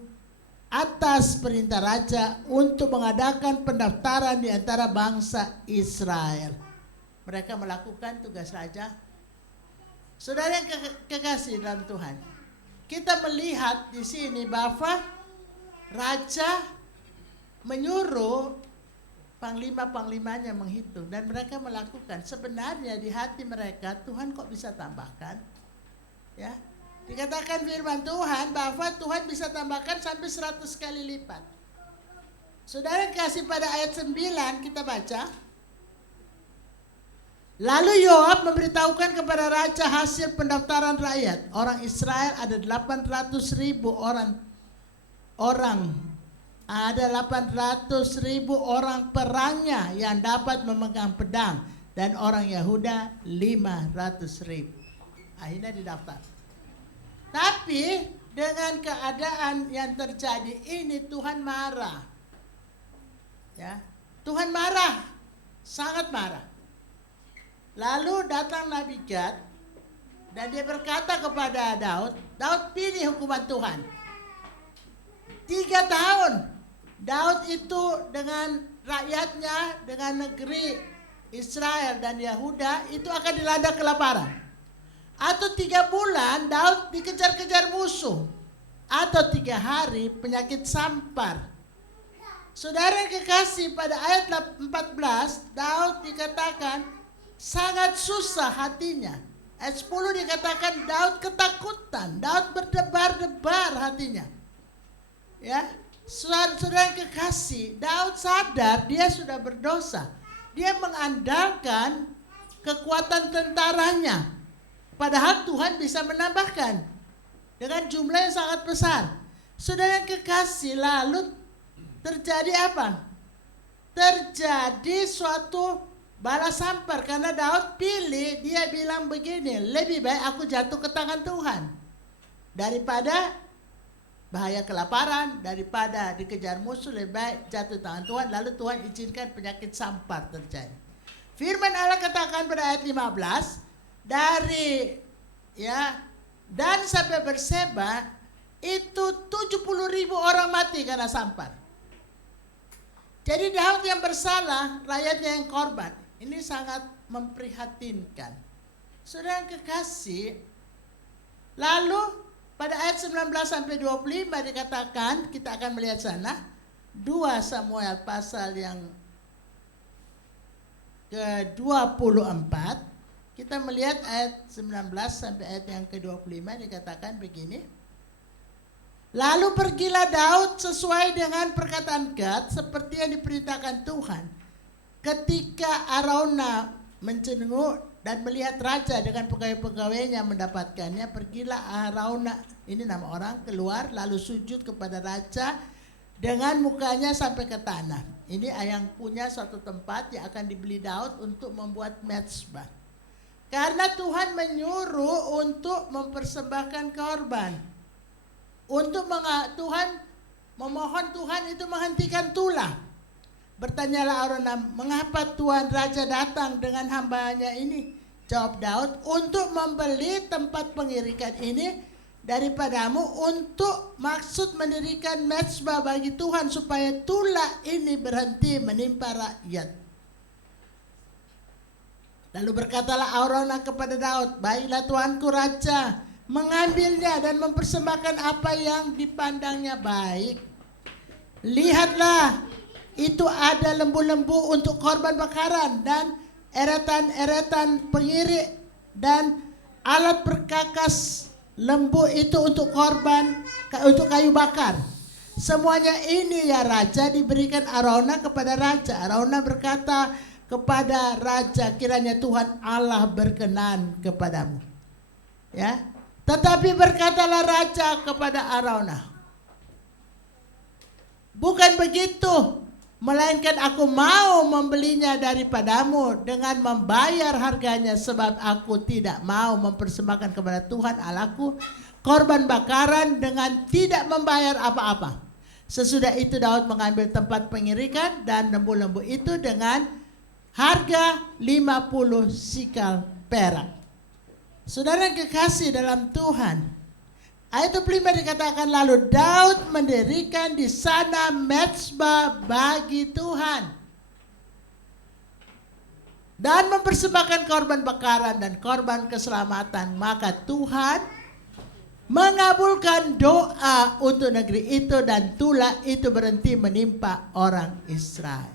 atas perintah raja untuk mengadakan pendaftaran di antara bangsa Israel. Mereka melakukan tugas raja. Saudara yang kekasih dalam Tuhan, kita melihat di sini bahwa raja menyuruh panglima-panglimanya menghitung, dan mereka melakukan. Sebenarnya di hati mereka, Tuhan kok bisa tambahkan? Ya, dikatakan firman Tuhan bahwa Tuhan bisa tambahkan sampai 100 kali lipat. Saudara kasih pada ayat 9 kita baca. Lalu Yoab memberitahukan kepada raja hasil pendaftaran rakyat. Orang Israel ada 800.000 orang. Ada 800.000 orang perangnya yang dapat memegang pedang, dan orang Yehuda 500.000. Akhirnya didaftar. Tapi dengan keadaan yang terjadi ini, Tuhan marah. Ya, Tuhan marah, sangat marah. Lalu datang Nabi Gad dan dia berkata kepada Daud, Daud pilih hukuman Tuhan. 3 tahun Daud itu dengan rakyatnya, dengan negeri Israel dan Yehuda itu akan dilanda kelaparan. Atau 3 bulan Daud dikejar-kejar musuh, atau 3 hari penyakit sampar. Saudara yang kekasih, pada ayat 14 Daud dikatakan sangat susah hatinya. Ayat 10 dikatakan Daud ketakutan, Daud berdebar-debar hatinya. Ya, saudara yang kekasih, Daud sadar dia sudah berdosa. Dia mengandalkan kekuatan tentaranya. Padahal Tuhan bisa menambahkan dengan jumlah yang sangat besar. Saudara yang kekasih, lalu terjadi apa? Terjadi suatu balas sampar karena Daud pilih, dia bilang begini, lebih baik aku jatuh ke tangan Tuhan daripada bahaya kelaparan, daripada dikejar musuh, lebih baik jatuh tangan Tuhan. Lalu Tuhan izinkan penyakit sampar terjadi. Firman Allah katakan pada ayat 15, dari Dan sampai Berseba itu 70.000 orang mati karena sampar. Jadi Daud yang bersalah, rakyatnya yang korban. Ini sangat memprihatinkan. Saudara yang kekasih, lalu pada ayat 19 sampai 25 dikatakan, kita akan melihat sana, 2 Samuel pasal yang ke-24. Kita melihat ayat 19 sampai ayat yang ke-25 dikatakan begini. Lalu pergilah Daud sesuai dengan perkataan Gad seperti yang diperintahkan Tuhan. Ketika Arauna mencenguk dan melihat raja dengan pegawai-pegawainya mendapatkannya, pergilah Arauna, ini nama orang, keluar lalu sujud kepada raja dengan mukanya sampai ke tanah. Ini yang punya suatu tempat yang akan dibeli Daud untuk membuat mezbah. Karena Tuhan menyuruh untuk mempersembahkan korban. Tuhan memohon Tuhan itu menghentikan tulah. Bertanyalah Arauna, mengapa Tuhan Raja datang dengan hambanya ini? Jawab Daud, untuk membeli tempat pengirikan ini daripadamu untuk maksud mendirikan mezbah bagi Tuhan supaya tulah ini berhenti menimpa rakyat. Lalu berkatalah Arauna kepada Daud, baiklah Tuanku Raja, mengambilnya dan mempersembahkan apa yang dipandangnya baik. Lihatlah, itu ada lembu-lembu untuk korban bakaran dan eretan-eretan pengirik dan alat perkakas lembu itu untuk korban, untuk kayu bakar. Semuanya ini ya Raja diberikan Arauna kepada Raja. Arauna berkata kepada Raja, kiranya Tuhan Allah berkenan kepadamu. Ya. Tetapi berkatalah Raja kepada Arauna, bukan begitu, melainkan aku mau membelinya daripadamu dengan membayar harganya, sebab aku tidak mau mempersembahkan kepada Tuhan Allahku korban bakaran dengan tidak membayar apa-apa. Sesudah itu Daud mengambil tempat pengirikan dan lembu-lembu itu dengan harga 50 sikal perak. Saudara kekasih dalam Tuhan, ayat 25 dikatakan lalu Daud mendirikan di sana mezbah bagi Tuhan dan mempersembahkan korban bakaran dan korban keselamatan. Maka Tuhan mengabulkan doa untuk negeri itu dan tulah itu berhenti menimpa orang Israel.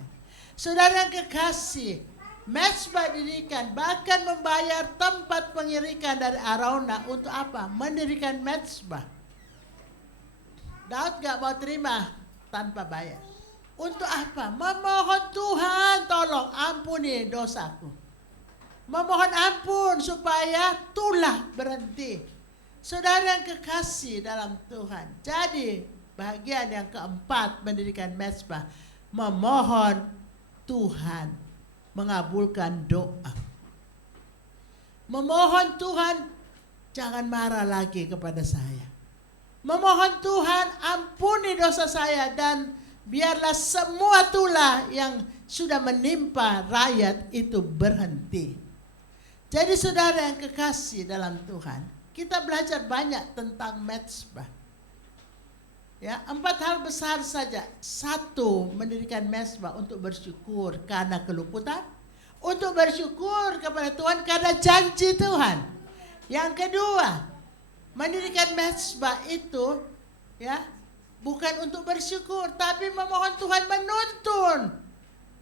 Saudara kekasih, mezbah didirikan, bahkan membayar tempat pengirikan dari Arauna untuk apa? Mendirikan mezbah. Daud gak mau terima tanpa bayar. Untuk apa? Memohon Tuhan, tolong ampuni dosaku. Memohon ampun supaya tulah berhenti. Saudara yang kekasih dalam Tuhan. Jadi bagian yang keempat mendirikan mezbah, memohon Tuhan mengabulkan doa. Memohon Tuhan, jangan marah lagi kepada saya. Memohon Tuhan, ampuni dosa saya dan biarlah semua tulah yang sudah menimpa rakyat itu berhenti. Jadi saudara yang kekasih dalam Tuhan, kita belajar banyak tentang mezbah. Ya, 4 hal besar saja. 1, mendirikan mezbah untuk bersyukur karena keluputan, untuk bersyukur kepada Tuhan karena janji Tuhan. Yang kedua, mendirikan mezbah itu ya bukan untuk bersyukur, tapi memohon Tuhan menuntun,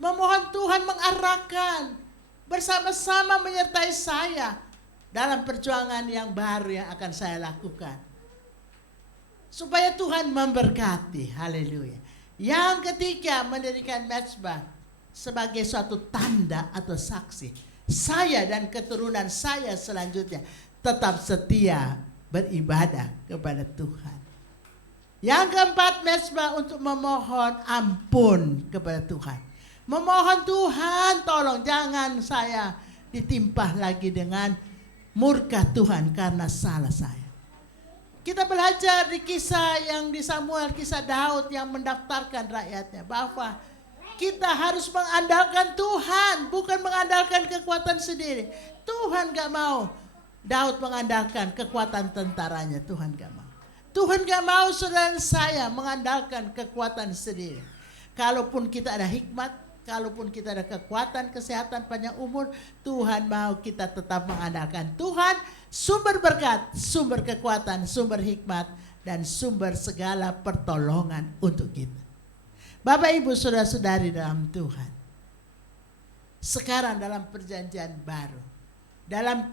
memohon Tuhan mengarahkan, bersama-sama menyertai saya dalam perjuangan yang baru yang akan saya lakukan. Supaya Tuhan memberkati. Haleluya. Yang ketiga, mendirikan mezbah sebagai suatu tanda atau saksi. Saya dan keturunan saya selanjutnya tetap setia beribadah kepada Tuhan. Yang keempat, mezbah untuk memohon ampun kepada Tuhan. Memohon Tuhan, tolong jangan saya ditimpah lagi dengan murka Tuhan karena salah saya. Kita belajar di kisah yang di Samuel, kisah Daud yang mendaftarkan rakyatnya, bahwa kita harus mengandalkan Tuhan, bukan mengandalkan kekuatan sendiri. Tuhan gak mau Daud mengandalkan kekuatan tentaranya, Tuhan gak mau. Tuhan gak mau saudara saya mengandalkan kekuatan sendiri. Kalaupun kita ada hikmat, kalaupun kita ada kekuatan, kesehatan, panjang umur, Tuhan mau kita tetap mengandalkan Tuhan, sumber berkat, sumber kekuatan, sumber hikmat, dan sumber segala pertolongan untuk kita. Bapak Ibu saudara-saudari dalam Tuhan, sekarang dalam perjanjian baru, dalam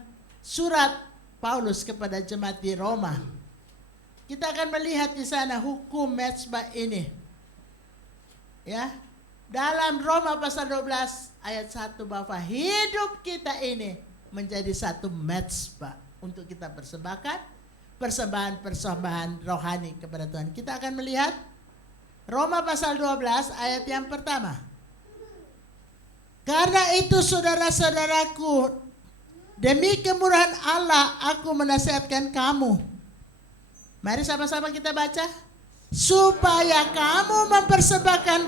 surat Paulus kepada jemaat di Roma, kita akan melihat di sana hukum mezbah ini. Ya. Dalam Roma pasal 12 ayat 1 bahwa hidup kita ini menjadi satu mezbah untuk kita persembahkan persembahan rohani kepada Tuhan. Kita akan melihat Roma pasal 12 ayat yang pertama. Karena itu saudara-saudaraku, demi kemurahan Allah aku menasihatkan kamu. Mari sama-sama kita baca. Supaya kamu mempersembahkan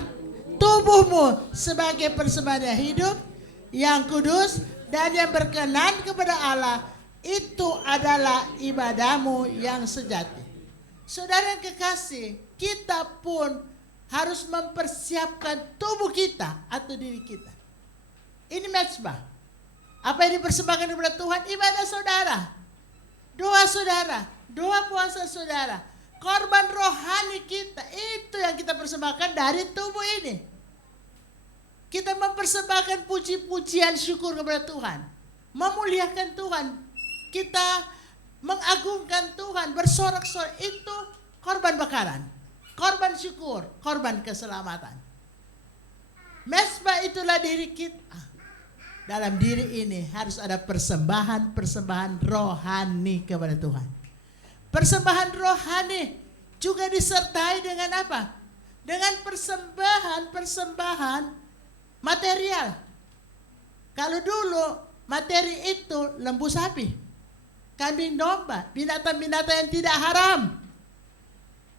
tubuhmu sebagai persembahan yang hidup, yang kudus, dan yang berkenan kepada Allah. Itu adalah ibadahmu yang sejati. Saudara yang kekasih, kita pun harus mempersiapkan tubuh kita atau diri kita. Ini mezbah. Apa yang dipersembahkan kepada Tuhan? Ibadah saudara, doa saudara, doa puasa saudara, korban rohani kita. Itu yang kita persembahkan dari tubuh ini. Kita mempersembahkan puji-pujian syukur kepada Tuhan, memuliakan Tuhan, kita mengagungkan Tuhan, bersorak-sorak. Itu korban bakaran, korban syukur, korban keselamatan. Mezbah itulah diri kita. Dalam diri ini harus ada persembahan rohani kepada Tuhan. Persembahan rohani juga disertai dengan apa? Dengan persembahan material. Kalau dulu materi itu lembu sapi, kambing domba, binatang-binatang yang tidak haram.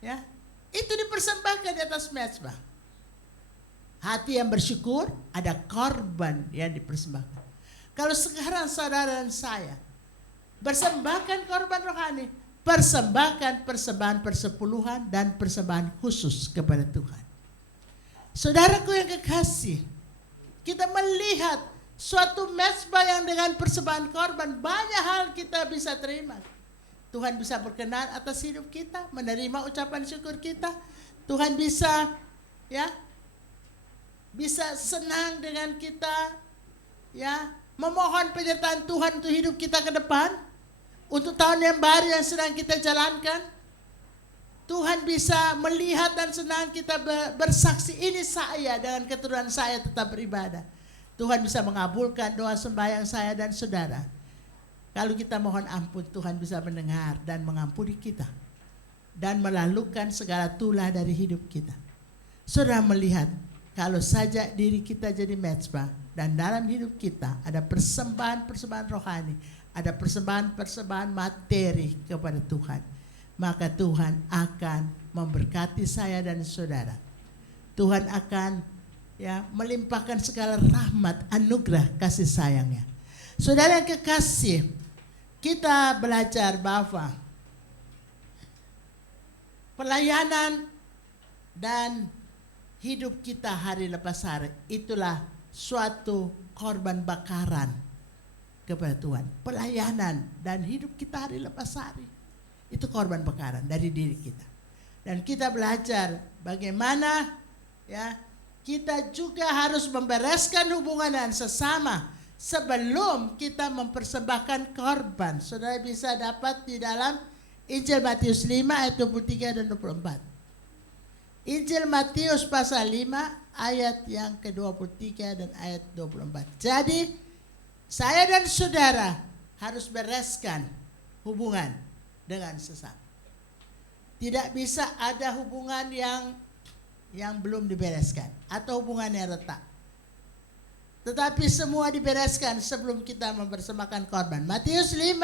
Ya, itu dipersembahkan di atas mezbah. Hati yang bersyukur, ada korban yang dipersembahkan. Kalau sekarang saudara dan saya persembahkan korban rohani, persembahkan persembahan persepuluhan dan persembahan khusus kepada Tuhan. Saudaraku yang kekasih, kita melihat suatu mezbah yang dengan persembahan korban, banyak hal kita bisa terima. Tuhan bisa berkenan atas hidup kita, menerima ucapan syukur kita. Tuhan bisa bisa senang dengan kita, memohon penyertaan Tuhan untuk hidup kita ke depan, untuk tahun yang baru yang sedang kita jalankan. Tuhan bisa melihat dan senang kita bersaksi, ini saya dengan keturunan saya tetap beribadah. Tuhan bisa mengabulkan doa sembahyang saya dan saudara. Kalau kita mohon ampun, Tuhan bisa mendengar dan mengampuni kita dan melalukan segala tulah dari hidup kita. Saudara melihat, kalau saja diri kita jadi mezbah dan dalam hidup kita ada persembahan rohani, ada persembahan materi kepada Tuhan, maka Tuhan akan memberkati saya dan saudara. Tuhan akan melimpahkan segala rahmat, anugerah, kasih sayangnya. Saudara yang kekasih, kita belajar bahwa pelayanan dan hidup kita hari lepas hari itulah suatu korban bakaran kepada Tuhan. Pelayanan dan hidup kita hari lepas hari itu korban bakaran dari diri kita. Dan kita belajar bagaimana kita juga harus membereskan hubungan dengan sesama sebelum kita mempersembahkan korban. Saudara bisa dapat di dalam Injil Matius 5 ayat 23 dan 24. Injil Matius pasal 5 ayat yang ke-23 dan ayat 24. Jadi saya dan saudara harus bereskan hubungan dengan sesama. Tidak bisa ada hubungan yang belum dibereskan atau hubungan yang retak. Tetapi semua dibereskan sebelum kita mempersembahkan korban. Matius 5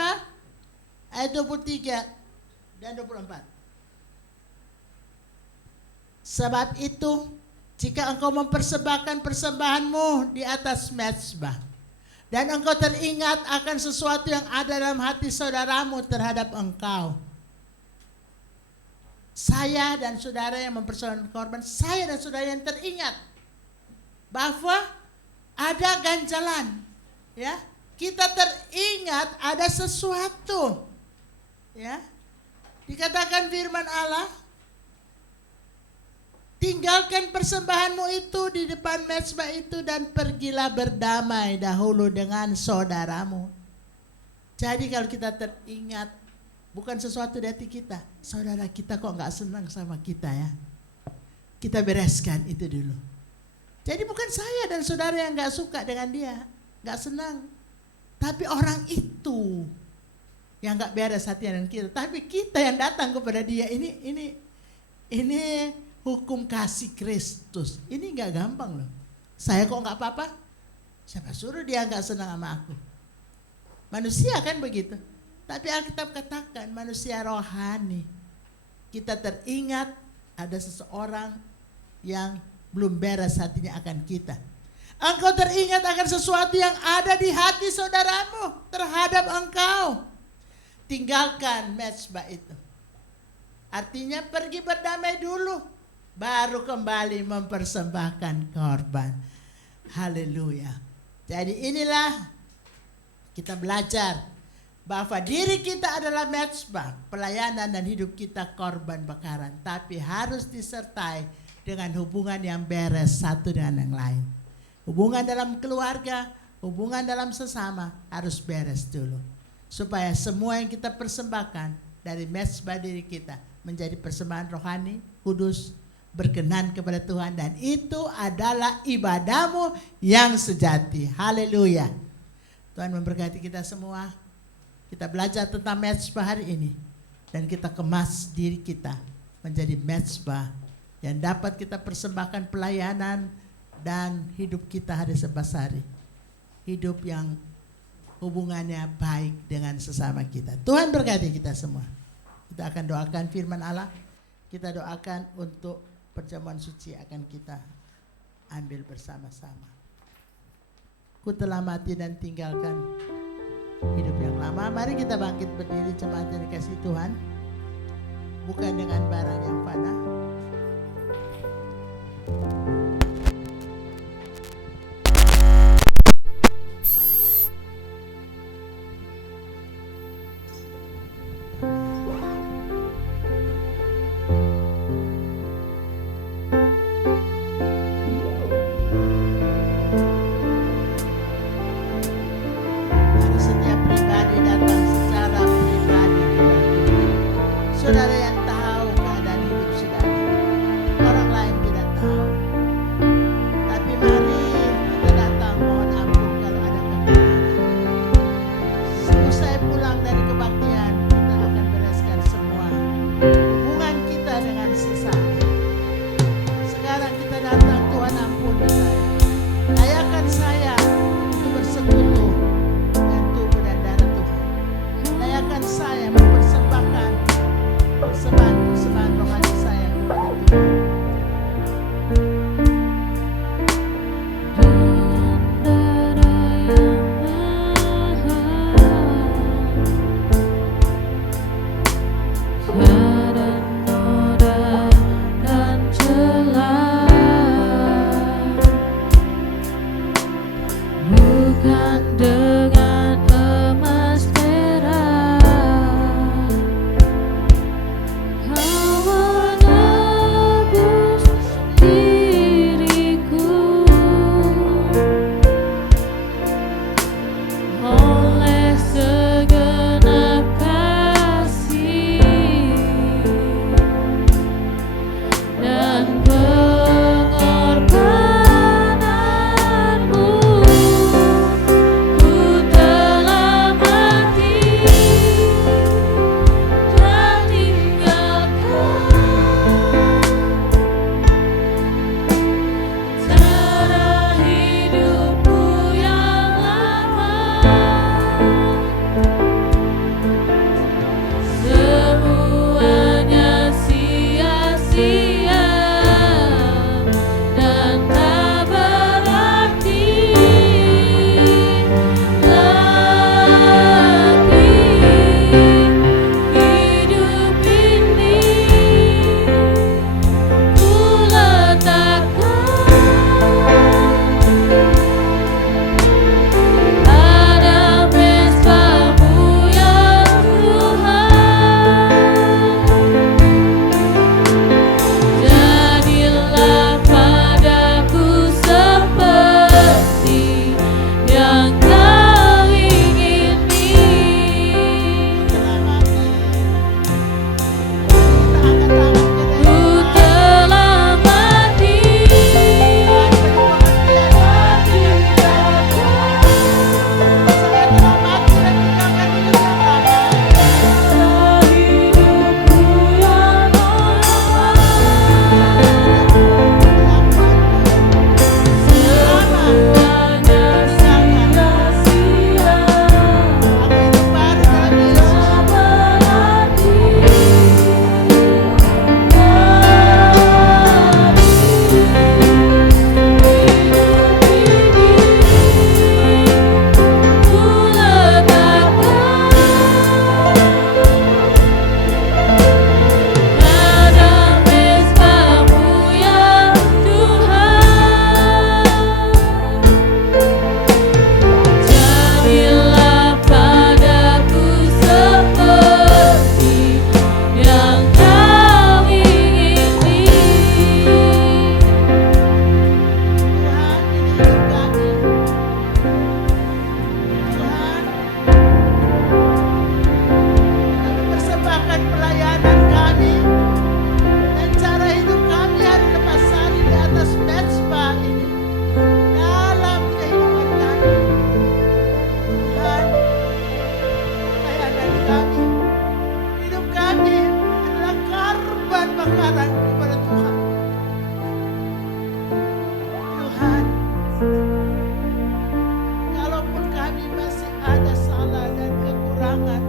ayat 23 dan 24. Sebab itu, jika engkau mempersembahkan persembahanmu di atas mezbah, dan engkau teringat akan sesuatu yang ada dalam hati saudaramu terhadap engkau. Saya dan saudara yang mempersembahkan korban, saya dan saudara yang teringat bahwa ada ganjalan. Kita teringat ada sesuatu. Dikatakan firman Allah, tinggalkan persembahanmu itu di depan mezbah itu dan pergilah berdamai dahulu dengan saudaramu. Jadi kalau kita teringat bukan sesuatu di hati kita. Saudara kita kok nggak senang sama kita ya? Kita bereskan itu dulu. Jadi bukan saya dan saudara yang nggak suka dengan dia, nggak senang. Tapi orang itu yang nggak beres hatinya dengan kita. Tapi kita yang datang kepada dia, ini hukum kasih Kristus. Ini nggak gampang loh. Saya kok nggak apa-apa? Siapa suruh dia nggak senang sama aku? Manusia kan begitu. Tapi Alkitab katakan manusia rohani. Kita teringat ada seseorang yang belum beres hatinya akan kita. Engkau teringat akan sesuatu yang ada di hati saudaramu terhadap engkau. Tinggalkan mezbah itu. Artinya pergi berdamai dulu, baru kembali mempersembahkan korban. Haleluya. Jadi inilah kita belajar bahwa diri kita adalah mezbah, pelayanan dan hidup kita korban bakaran. Tapi harus disertai dengan hubungan yang beres satu dengan yang lain. Hubungan dalam keluarga, hubungan dalam sesama harus beres dulu. Supaya semua yang kita persembahkan dari mezbah diri kita menjadi persembahan rohani, kudus, berkenan kepada Tuhan. Dan itu adalah ibadahmu yang sejati. Haleluya. Tuhan memberkati kita semua. Kita belajar tentang mezbah hari ini. Dan kita kemas diri kita menjadi mezbah yang dapat kita persembahkan pelayanan dan hidup kita hari sebasari. Hidup yang hubungannya baik dengan sesama kita. Tuhan berkati kita semua. Kita akan doakan firman Allah. Kita doakan untuk perjamuan suci akan kita ambil bersama-sama. Ku telah mati dan tinggalkan hidup yang lama. Mari kita bangkit berdiri jemaat yang dikasihi Tuhan. Bukan dengan barang yang fana. Saudara yang tahu keadaan hidup saudara, orang lain tidak tahu. Tapi mari kita datang mohon ampun kalau ada kekurangan. Selesai pulang dari kebaktian, kita akan bereskan semua hubungan kita dengan sesama. Sekarang kita datang, Tuhan ampuni saya. Layakan saya untuk bersekutu dengan tubuh dan darah Tuhan. Layakan saya mempersembahkan persembahan rohani saya kepada Tuhan. kekurangan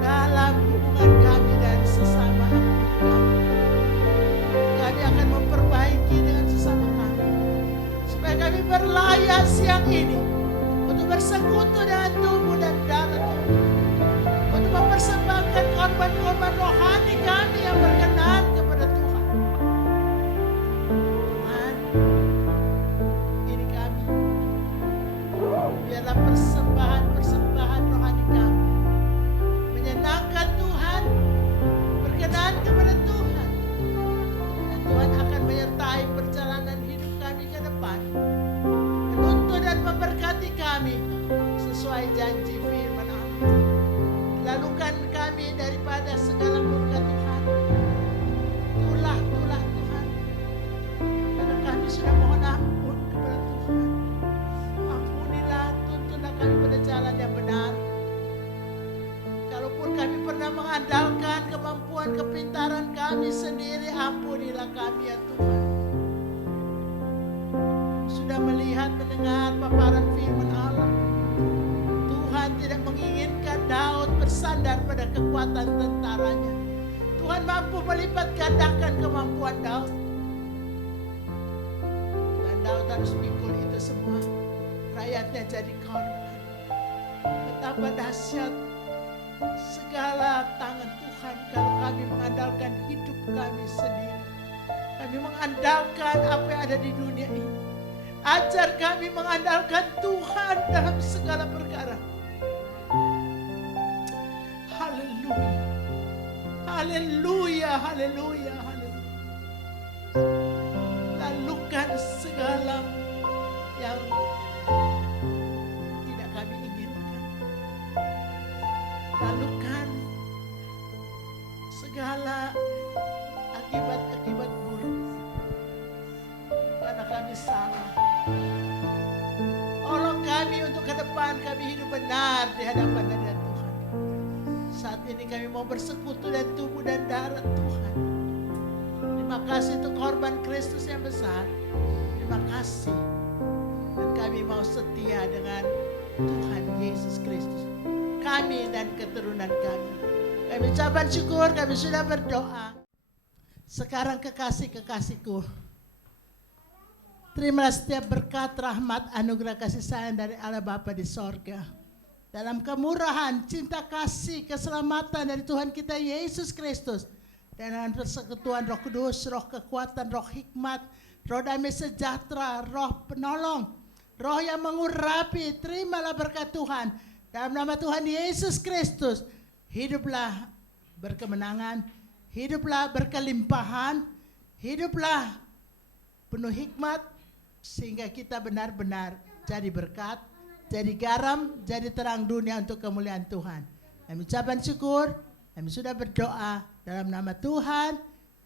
dalam hubungan kami dan sesama ampun kami. Kami akan memperbaiki dengan sesama kami, supaya kami berlayak siang ini untuk bersekutu dengan tubuh dan darah Tuhan, untuk mempersembahkan korban-korban rohani kami yang berkenan kepada Tuhan. Tuhan, ini kami. Biarlah persembahan rohani kami menyenangkan Tuhan, berkenan kepada Tuhan. Dan Tuhan akan menyertai perjalanan hidup kami ke depan, menuntun dan memberkati kami sesuai janji firman Allah. Lalukan kami daripada segala murka Tuhan, tulah Tuhan, karena kami sudah mohon ampun kepada Tuhan. Ampunilah, tuntunlah kami pada jalan yang benar. Kalaupun kami pernah mengandalkan kemampuan kepintaran kami sendiri, ampunilah kami ya Tuhan. Sudah melihat, mendengar paparan firman Allah, Tuhan tidak menginginkan Daud bersandar pada kekuatan tentaranya. Tuhan mampu melipat gandakan kemampuan Daud. Dan Daud harus pikul itu semua. Rakyatnya jadi korban. Betapa dahsyat segala tangan Tuhan kalau kami mengandalkan hidup kami sendiri. Kami mengandalkan apa yang ada di dunia ini. Ajar kami mengandalkan Tuhan dalam segala perkara. Haleluya. Haleluya, haleluya, haleluya. Lalukan segala yang tidak kami inginkan. Lalukan segala akibat-akibat buruk. Karena kami salah. Tolong kami untuk ke depan kami hidup benar di hadapan Tuhan. Saat ini kami mau bersekutu dan tubuh dan darah Tuhan. Terima kasih untuk korban Kristus yang besar. Terima kasih. Dan kami mau setia dengan Tuhan Yesus Kristus. Kami dan keturunan kami. Kami ucapkan syukur, kami sudah berdoa. Sekarang kekasih-kekasihku, terimalah setiap berkat, rahmat, anugerah kasih sayang dari Allah Bapa di sorga. Dalam kemurahan, cinta kasih, keselamatan dari Tuhan kita Yesus Kristus. Dan dengan persekutuan Roh Kudus, roh kekuatan, roh hikmat, roh damai sejahtera, roh penolong, roh yang mengurapi, terimalah berkat Tuhan. Dalam nama Tuhan Yesus Kristus, hiduplah berkemenangan, hiduplah berkelimpahan, hiduplah penuh hikmat, sehingga kita benar-benar jadi berkat, jadi garam, jadi terang dunia untuk kemuliaan Tuhan. Kami ucapkan syukur, kami sudah berdoa dalam nama Tuhan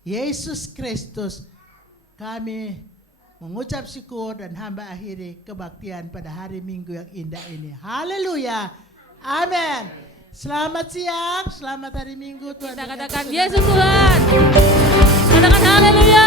Yesus Kristus. Kami mengucap syukur dan hamba akhiri kebaktian pada hari Minggu yang indah ini. Haleluya. Amin. Selamat siang, selamat hari Minggu. Tuhan kita katakan Yesus Tuhan. Katakan haleluya.